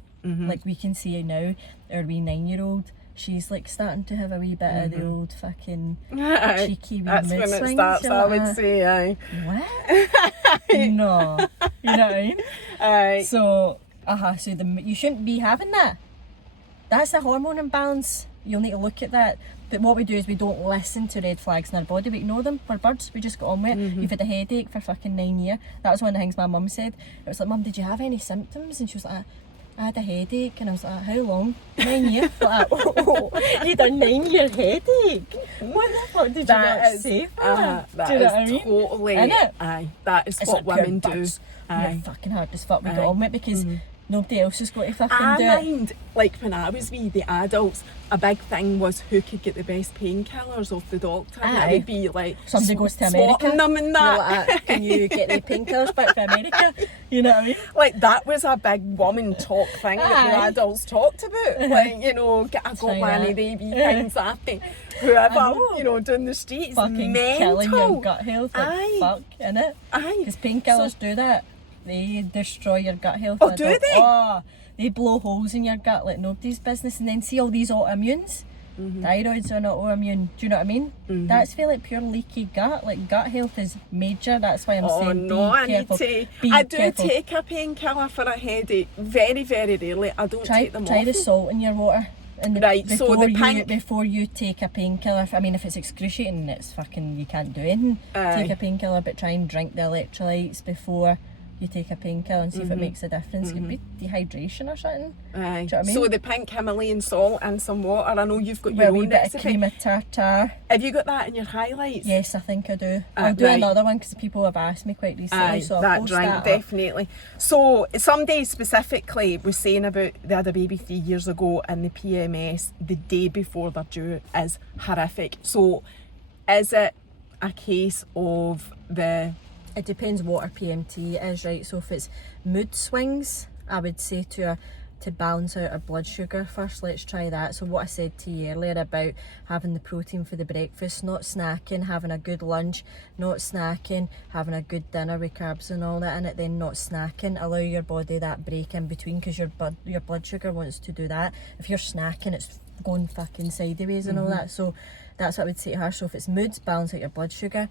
Like we can see now, our wee 9-year-old, she's like starting to have a wee bit of the old fucking Aye. cheeky wee That's mood when it swings. starts, You're I like, would say. Aye. What? No. You know what I mean? Aye. So, so you shouldn't be having that. That's a hormone imbalance. You'll need to look at that. But what we do is we don't listen to red flags in our body. We ignore them. We're birds. We just get on with it. You've had a headache for fucking 9 years. That was one of the things my mum said. It was like, Mum, did you have any symptoms? And she was like, I had a headache. And I was like, how long? 9 years? Like, you had a 9-year headache? What the fuck did you not say for that? That Do you know is what I mean? totally. Innit? Aye. That is It's what like pure women do. birds. Aye. You're fucking hard as fuck. We Aye. get on with it because nobody else is going to fucking I do it. mind, like when I was wee, the adults, a big thing was who could get the best painkillers off the doctor. And Aye. it would be like Somebody goes to swatting America. them and You're that. like, can you get the painkillers back from America? You know what I mean? Like that was a big woman talk thing that the Aye. adults talked about. Like, you know, I got Try one that. of the wee things after whoever, know. you know, doing the streets. Fucking mental. killing your gut health. Like, Aye. fuck, innit? Aye. Because painkillers do that. They destroy your gut health. Oh, I do don't- they? Oh, they blow holes in your gut like nobody's business. And then see all these autoimmunes. Thyroids are not autoimmune. Do you know what I mean? That's feel like pure leaky gut. Like gut health is major. That's why I'm Oh saying no, I be need careful. to. Be I do careful. take a painkiller for a headache. Very, very rarely. I don't Try take them the often. salt in your water. And Right, so the pink- before you take a painkiller, I mean, if it's excruciating, it's fucking, you can't do anything. Aye. Take a painkiller, but try and drink the electrolytes before you take a painkiller and see if it makes a difference. It could be dehydration or something. Aye. Do you know what I mean? So the pink Himalayan salt and some water. I know you've got With your a wee own bit of recipe. cream of tartar. Have you got that in your highlights? Yes, I think I do. I'll do right. another one because people have asked me quite recently. Aye, so I'll that post drink, that up. definitely. So somebody specifically was saying about they had a baby 3 years ago and the PMS the day before they're due is horrific. So is it a case of the... It depends what her PMT is, right? So if it's mood swings, I would say to her, to balance out our blood sugar first. Let's try that. So what I said to you earlier about having the protein for the breakfast, not snacking, having a good lunch, not snacking, having a good dinner with carbs and all that in it, then not snacking. Allow your body that break in between, because your blood sugar wants to do that. If you're snacking, it's going fucking sideways and all that. So that's what I would say to her. So if it's moods, balance out your blood sugar.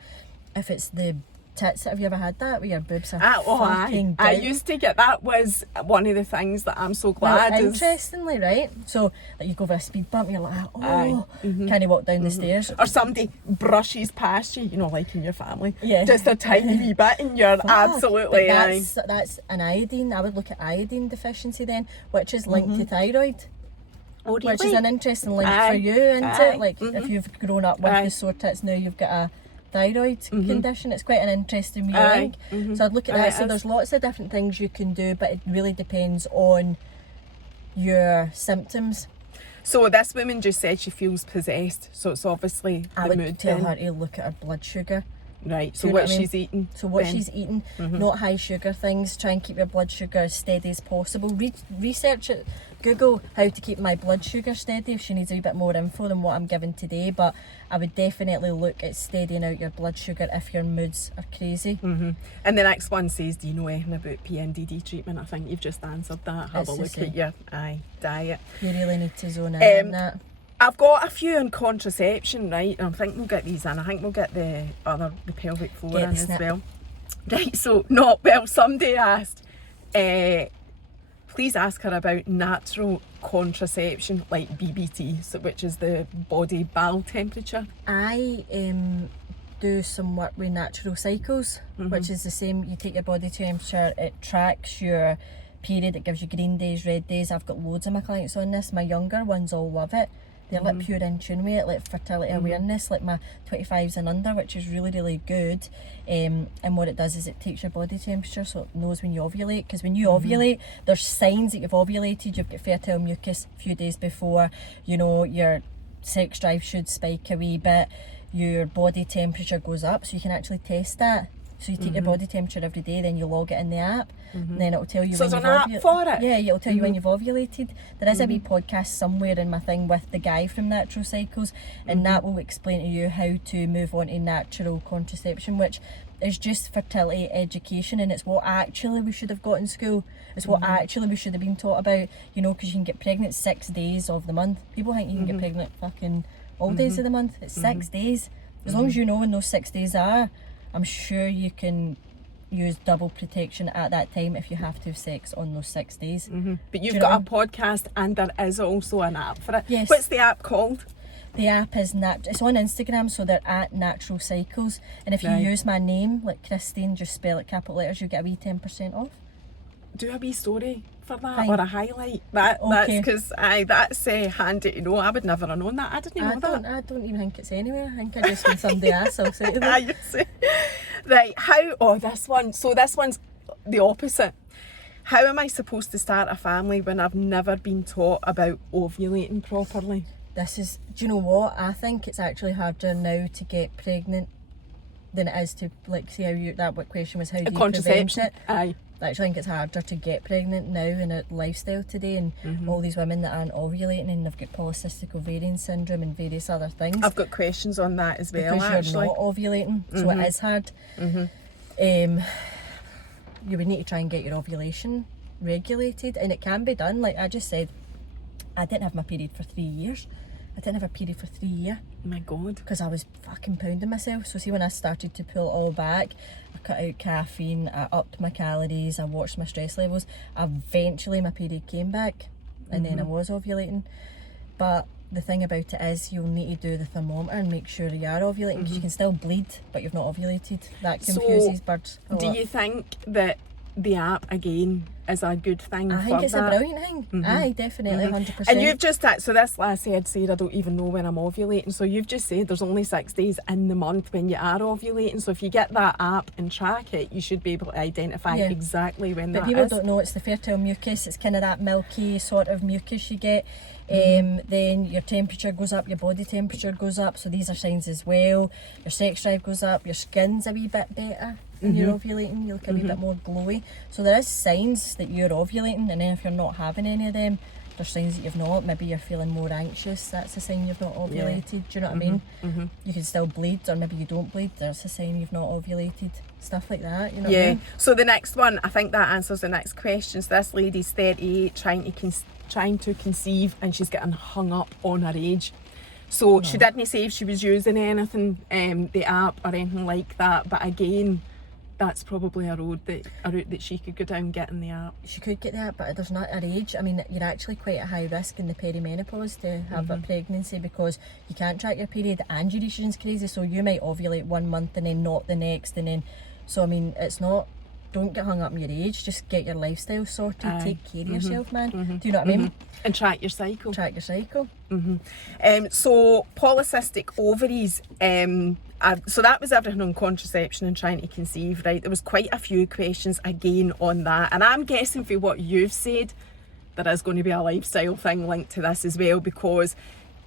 If it's the tits, have you ever had that where your boobs are fucking I down? used to get that. Was one of the things that I'm so glad Well, is interestingly, right, so like you go over a speed bump and you're like, oh, can you walk down the stairs? or somebody brushes past you, you know, like in your family, Yeah. just a tiny wee bit, and you're Fuck. absolutely But that's an iodine. I would look at iodine deficiency then, which is linked to thyroid. Oh, Which is an interesting link for you, isn't it? Like if you've grown up with the sore tits, now you've got a thyroid condition. It's quite an interesting wee link. So I'd look at that. So there's lots of different things you can do, but it really depends on your symptoms. So this woman just said she feels possessed, so it's obviously I the would mood tell then. her to look at her blood sugar. Right, so you know what what I mean? she's eating. So what then. she's eating, not high sugar things. Try and keep your blood sugar as steady as possible. Research it. Google how to keep my blood sugar steady if she needs a wee bit more info than what I'm giving today. But I would definitely look at steadying out your blood sugar if your moods are crazy. And the next one says, do you know anything about PNDD treatment? I think you've just answered that. Have It's a the look same. at your diet. You really need to zone in on that. I've got a few on contraception, right? And I think we'll get these in. I think we'll get the pelvic floor Get in the as snip. well. Right, so somebody asked, please ask her about natural contraception, like BBT, so which is the body bowel temperature. I do some work with natural cycles, which is the same. You take your body temperature, it tracks your period, it gives you green days, red days. I've got loads of my clients on this. My younger ones all love it. They're like pure in tune with it, like fertility awareness, like my 25s and under, which is really, really good. And what it does is it takes your body temperature, so it knows when you ovulate. Because when you ovulate, there's signs that you've ovulated. You've got fertile mucus a few days before. You know, your sex drive should spike a wee bit. Your body temperature goes up, so you can actually test that. So you take your body temperature every day, then you log it in the app, and then it'll tell you So when there's you've an app for it? Yeah, it'll tell you when you've ovulated. There is a wee podcast somewhere in my thing with the guy from Natural Cycles, and that will explain to you how to move on to natural contraception, which is just fertility education, and it's what actually we should have got in school. It's what actually we should have been taught about, you know, because you can get pregnant 6 days of the month. People think you can get pregnant fucking all days of the month. It's 6 days. As long as you know when those 6 days are, I'm sure you can use double protection at that time if you have to have sex on those 6 days. But you've you know got a podcast and there is also an app for it. Yes. What's the app called? The app is it's on Instagram, so they're at Natural Cycles. And if you Right. use my name, like Kristeen, just spell it capital letters, you get a wee 10% off. Do a wee story for that Fine. or a highlight. That's Okay. because that's handy to know. I would never have known that. I didn't know that. I don't even think it's anywhere. I think I just when somebody asks, I'll say to them. Ah, you see. Right, this one. So this one's the opposite. How am I supposed to start a family when I've never been taught about ovulating properly? Do you know what? I think it's actually harder now to get pregnant than it is to, like, see how that what question was, how do you prevent Contraception. it? Aye. I actually think it's harder to get pregnant now in a lifestyle today, and all these women that aren't ovulating and they've got polycystic ovarian syndrome and various other things. I've got questions on that as well, because actually. you're not ovulating, so it is hard. You would need to try and get your ovulation regulated, and it can be done. Like I just said, I didn't have my period for 3 years. I didn't have a period for 3 years Oh my God. because I was fucking pounding myself. So see, when I started to pull it all back, I cut out caffeine, I upped my calories, I watched my stress levels. Eventually my period came back, and then I was ovulating. But the thing about it is you'll need to do the thermometer and make sure you are ovulating, because you can still bleed but you've not ovulated. That confuses birds a Do lot. you think that the app again is a good thing I for think it's that? a brilliant thing. Aye, definitely, 100%. And you've just so this last said I don't even know when I'm ovulating. So you've just said there's only 6 days in the month when you are ovulating. So if you get that app and track it, you should be able to identify Yeah. exactly when But that people is. don't know it's the fertile mucus. It's kind of that milky sort of mucus you get. Then your temperature goes up, your body temperature goes up. So these are signs as well. Your sex drive goes up, your skin's a wee bit better. when you're ovulating. You look a wee bit more glowy. So there is signs that you're ovulating, and then if you're not having any of them, there's signs that you've not. Maybe you're feeling more anxious. That's a sign you've not ovulated. Do you know what I mean? You can still bleed, or maybe you don't bleed. There's a sign you've not ovulated. Stuff like that. You know what I mean? So the next one, I think that answers the next question. So this lady's 38, trying to conceive, and she's getting hung up on her age. So she didn't say if she was using anything, the app or anything like that. But again, that's probably a route that she could go down getting the app. She could get that, but there's not her age. I mean, you're actually quite at high risk in the perimenopause to have a pregnancy, because you can't track your period and your estrogen's crazy. So you might ovulate 1 month and then not the next, and then so I mean, it's not. Don't get hung up on your age. Just get your lifestyle sorted. Take care of yourself, man. Do you know what I mean? And track your cycle. Track your cycle. So polycystic ovaries. So that was everything on contraception and trying to conceive, right? There was quite a few questions again on that, and I'm guessing for what you've said, there is going to be a lifestyle thing linked to this as well, because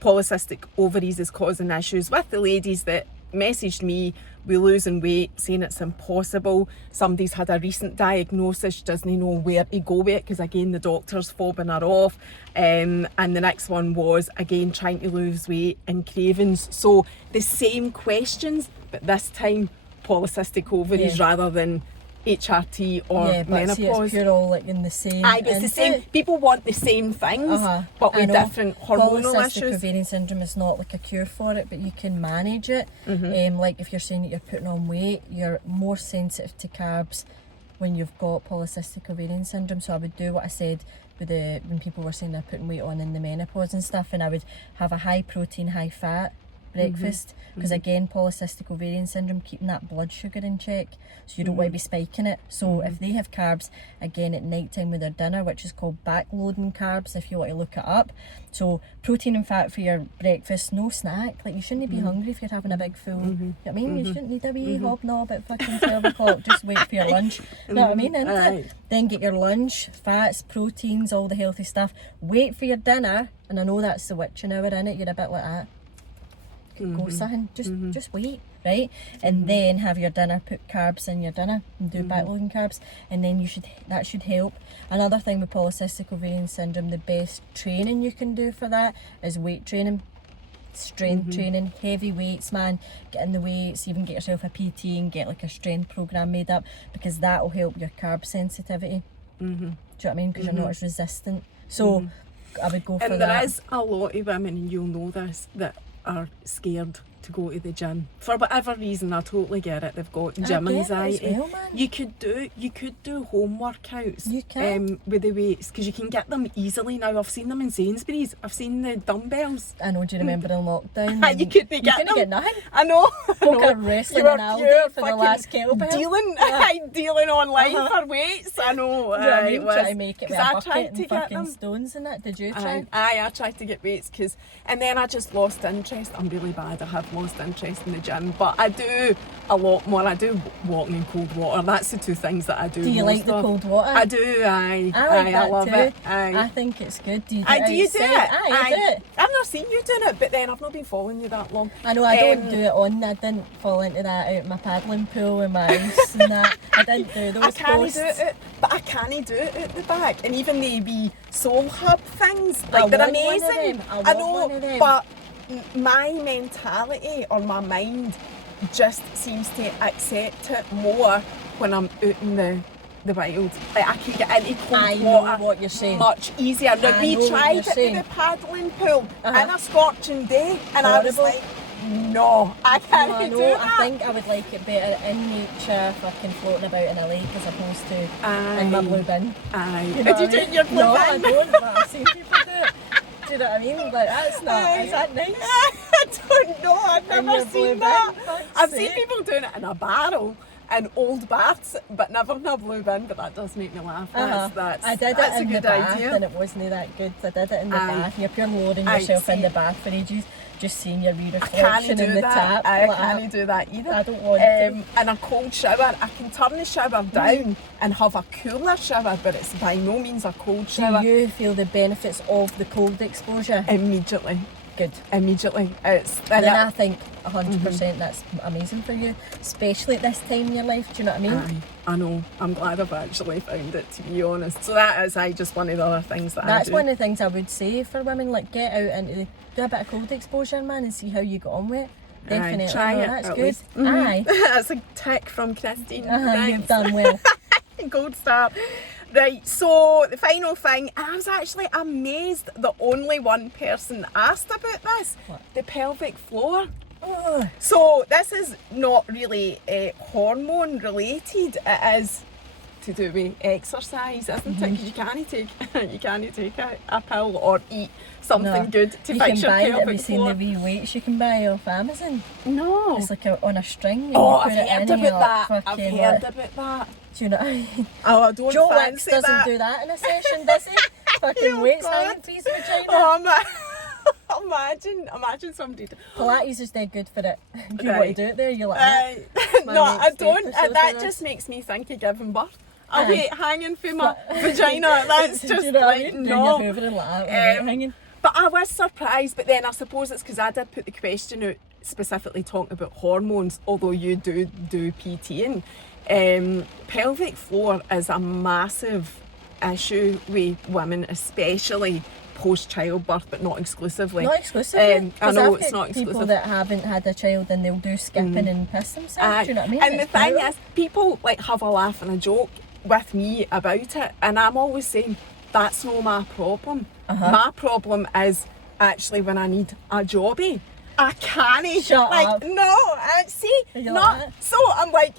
polycystic ovaries is causing issues with the ladies that messaged me. We're losing weight, saying it's impossible. Somebody's had a recent diagnosis, doesn't know where to go with it, because again the doctor's fobbing her off. And the next one was again trying to lose weight and cravings. So the same questions, but this time polycystic ovaries rather than HRT or menopause. See, it's pure all like in the same. It's the same. People want the same things, but with different hormonal Polycystic issues. ovarian syndrome is not like a cure for it, but you can manage it. Like if you're saying that you're putting on weight, you're more sensitive to carbs when you've got polycystic ovarian syndrome. So I would do what I said with when people were saying they're putting weight on in the menopause and stuff, and I would have a high protein, high fat breakfast, because again, polycystic ovarian syndrome, keeping that blood sugar in check, so you don't want to be spiking it. So if they have carbs again at night time with their dinner, which is called backloading carbs if you want to look it up, so protein and fat for your breakfast, no snack. Like, you shouldn't be hungry if you're having a big full, you know what I mean? You shouldn't need a wee hobnob at fucking 12 o'clock, just wait for your lunch, you know what I mean? Then get your lunch, fats, proteins, all the healthy stuff, wait for your dinner, and I know that's the witching hour in it, you're a bit like that. Go something, just wait, right? And then have your dinner, put carbs in your dinner and do backloading carbs, and then that should help. Another thing with polycystic ovarian syndrome, the best training you can do for that is weight training, strength training, heavy weights, man. Get in the weights, even get yourself a PT and get like a strength program made up, because that will help your carb sensitivity. Do you know what I mean? Because you're not as resistant. So I would go for that. And there is a lot of women, and you'll know this, that are scared to go to the gym for whatever reason. I totally get it. They've got gym anxiety. Well, man. You could do home workouts. You can. With the weights, because you can get them easily now. I've seen them in Sainsbury's. I've seen the dumbbells. I know. Do you remember in lockdown? You couldn't get nothing. I know. Folk are wrestling in Aldi for the last kettlebell. Dealing online for weights. I know. I try to make it with a I bucket tried and to get fucking them. stones and that. Did you try? I tried to get weights, and then I just lost interest. I'm really bad. I have lost interest in the gym, but I do a lot more. I do walking in cold water. That's the two things that I do. Do you like the cold water? I do. I love too. it. I think it's good. Do you do you do it? I do it. I've not seen you doing it, but then I've not been following you that long. I know. I don't do it on. I didn't fall into that out my paddling pool and my ice and that. I didn't do those posts. I can't do it at the back, and even the wee Soul Hub things, like, they're want amazing. I know, but my mentality or my mind just seems to accept it more when I'm out in the wild. Like, I can get into cold water what you're saying. much easier. Now, we tried it in the paddling pool in a scorching day, and I was like, no, I can't do that. I think I would like it better in nature, fucking floating about in a lake, as opposed to in my blue bin. You know, did you do it in your blue bin? No, I don't, but I've seen people do it. Do you know what I mean? Like, that's not, is that nice? I don't know, I've never seen that. I've seen sake. people doing it in a barrel in old baths, but never in a blue bin, but that does make me laugh. I did it in the bath and it wasn't that good. I did it in the bath. You're pure loading yourself in the bath for ages, just seeing your wee reflection in the tap. I can't do that either. I don't want to. In a cold shower, I can turn the shower down and have a cooler shower, but it's by no means a cold shower. Do you feel the benefits of the cold exposure? Immediately. good. immediately. Then I think 100% that's amazing for you, especially at this time in your life. Do you know what I mean? Aye, I know. I'm glad I've actually found it, to be honest. So that is just one of the other things that I do. That's one of the things I would say for women, like get out and do a bit of cold exposure, man, and see how you get on with it. Definitely. Aye, try it, That's at good. least. Aye. That's a tick from Kristeen. You've done well. Gold star. Right, so the final thing, I was actually amazed the only one person asked about this. What? The pelvic floor. Oh. So this is not really hormone related, it is to do with exercise, isn't it? Because you can't take a pill or eat something good to you fix can your buy, have you pelvic seen floor. the wee weights you can buy off Amazon? No. It's like on a string. And Oh, you I've put it heard in and about you're that. like, I've fucking, heard like, about that. do you know what I mean? Oh, I don't Joe Wicks fancy doesn't that. do that in a session, does he? Fucking Oh, weights God. hanging for his vagina. Oh, imagine somebody. Pilates is dead good for it. Do you Right. want to do it there? You're like, ah. My No, I next don't. week or so That for just this. makes me think of giving birth. A Aye. weight hanging from my vagina. That's Do just you know what I like mean? no. Doing your hoovering like that with the weight hanging. But I was surprised. But then I suppose it's because I did put the question out specifically talking about hormones. Although you do PT, and pelvic floor is a massive issue with women, especially post childbirth, but not exclusively. Not exclusively. I know 'Cause it's I've not got people exclusive. that haven't had a child and they'll do skipping and piss themselves. Do you know what I mean? And the It's thing brutal. is, people like have a laugh and a joke with me about it, and I'm always saying that's not my problem. My problem is actually when I need a jobby. I can't. Shut like, up. No, see, You not. like that? So I'm like,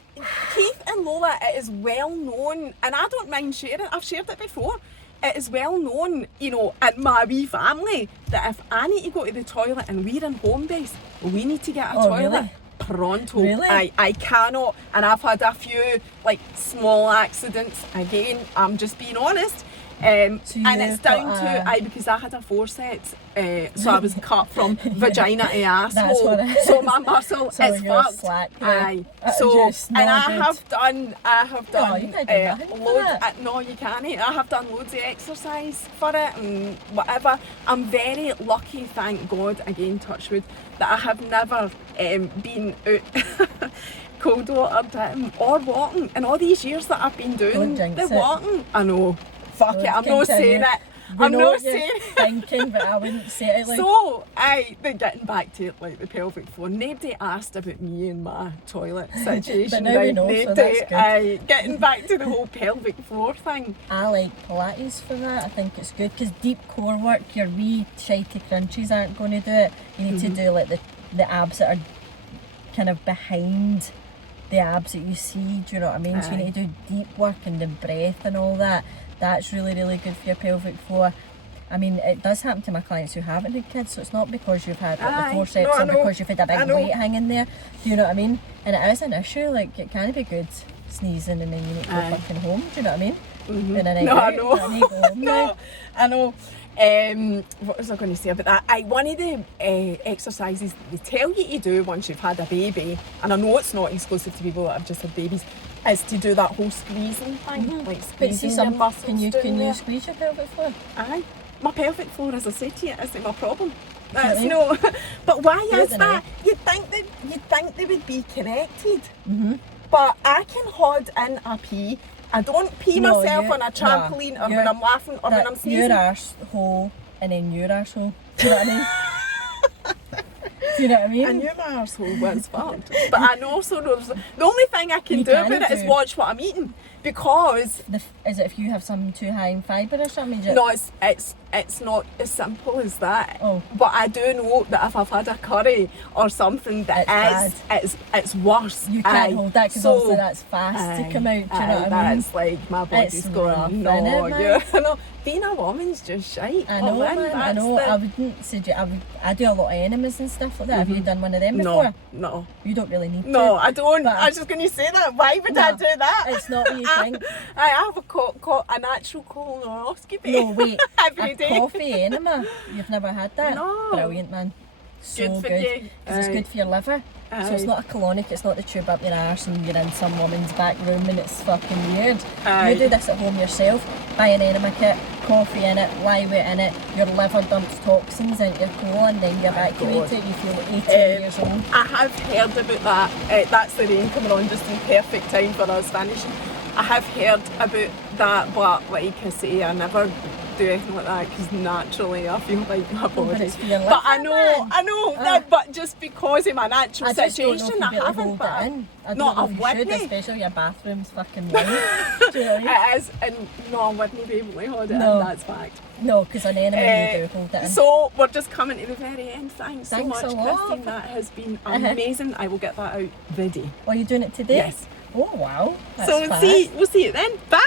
Keith and Lola, it is well known, and I don't mind sharing. I've shared it before. It is well known, you know, in my wee family that if I need to go to the toilet and we're in home base, we need to get a Oh, toilet. really? Pronto. Really? I cannot, and I've had a few like small accidents. Again, I'm just being honest. So And you've it's down got to because I had a forceps, so I was cut from vagina to That's asshole. what it So is. my muscle So is you're fucked. slack there. Aye. That's So just and not I good. have done No, you can't do nothing for loads. that. No, you can't. I have done loads of exercise for it and whatever. I'm very lucky, thank God. Again, touch wood, that I have never been out. Cold water or walking in all these years that I've been Don't doing jinx the it. walking. I know. Fuck it. I'm Continue. not saying it. We I'm know not what you're saying. thinking, but I wouldn't say it like. So, getting back to like the pelvic floor, nobody asked about me and my toilet situation. But now we know, so that's good. Getting back to the whole pelvic floor thing. I like Pilates for that. I think it's good because deep core work, your wee shitey crunchies aren't going to do it. You need to do like the abs that are kind of behind the abs that you see. Do you know what I mean? So you need to do deep work and the breath and all that. That's really, really good for your pelvic floor. I mean, it does happen to my clients who haven't had kids, so it's not because you've had like, Aye. the forceps No, I or know. because you've had a I big know. weight hanging there. Do you know what I mean? And it is an issue. Like, it can be good sneezing and then you need to go Aye. fucking home. Do you know what I mean? And a night No, I out, know. and then you go home now. No, I know. What was I going to say about that? One of the exercises that they tell you to do once you've had a baby, and I know it's not exclusive to people that have just had babies, is to do that whole squeezing thing, like But squeezing see, your muscles. can you down squeeze your pelvic floor? Aye. My pelvic floor, as I said to you, isn't my problem. That's Really? no. But why Do it is then, that? You'd think they would be connected. But I can hold in a pee. I don't pee No, myself you- on a trampoline or when you're- I'm laughing or when I'm sneezing. Your arsehole and then your arsehole. Do you know what I mean? Do you know what I mean? I knew my arsehole was fucked. But I also know the only thing I can You do can about it is do. watch what I'm eating. Because Is it if you have something too high in fibre or something? You no, it's not as simple as that. Oh. But I do know that if I've had a curry or something that it's worse. You can't hold that because So- obviously that's fast to come out. Do you know what I mean? That's like my body's It's going, rough, no, innit, man? you know, being a woman's just shite. I know, Oh, man. I that's know. the- I wouldn't suggest. I do a lot of enemas and stuff like that. Have you done one of them no, before? no. You don't really need No, to. I don't. But- I was just going to say that. Why would I No, do that? it's not what you think. I have a natural colonoscopy. No, wait. Every A day. coffee enema? You've never had that? No. Brilliant, man. So Good for good. you. Because it's Aye. good for your liver. So it's Aye. not a colonic, it's not the tube up your arse and you're in some woman's back room and it's fucking weird. Aye. You do this at home yourself, buy an enema kit, coffee in it, lie weight in it, your liver dumps toxins into your colon, then you evacuate it, you feel 18 years old. I have heard about that. That's the rain coming on just in perfect time for us finishing. I have heard about that, but like I say, I never do anything like that because naturally I feel like my body. But it's for your But I liver, know, man. that, but just because of my natural I just don't know if situation, you'd I be able to haven't. hold But it in. I No, don't know I if you should, wouldn't. especially your bathroom's fucking long. Do you know what I mean? it is, and no, I wouldn't be able to hold it No. in, that's fact. No, because an enema you do hold it in. So we're just coming to the very end. Thanks so Thanks much, a lot. Kristeen. That has been amazing. I will get that out the day. Are you doing it today? Yes. Oh wow. That's So fast. we'll see you then. Bye.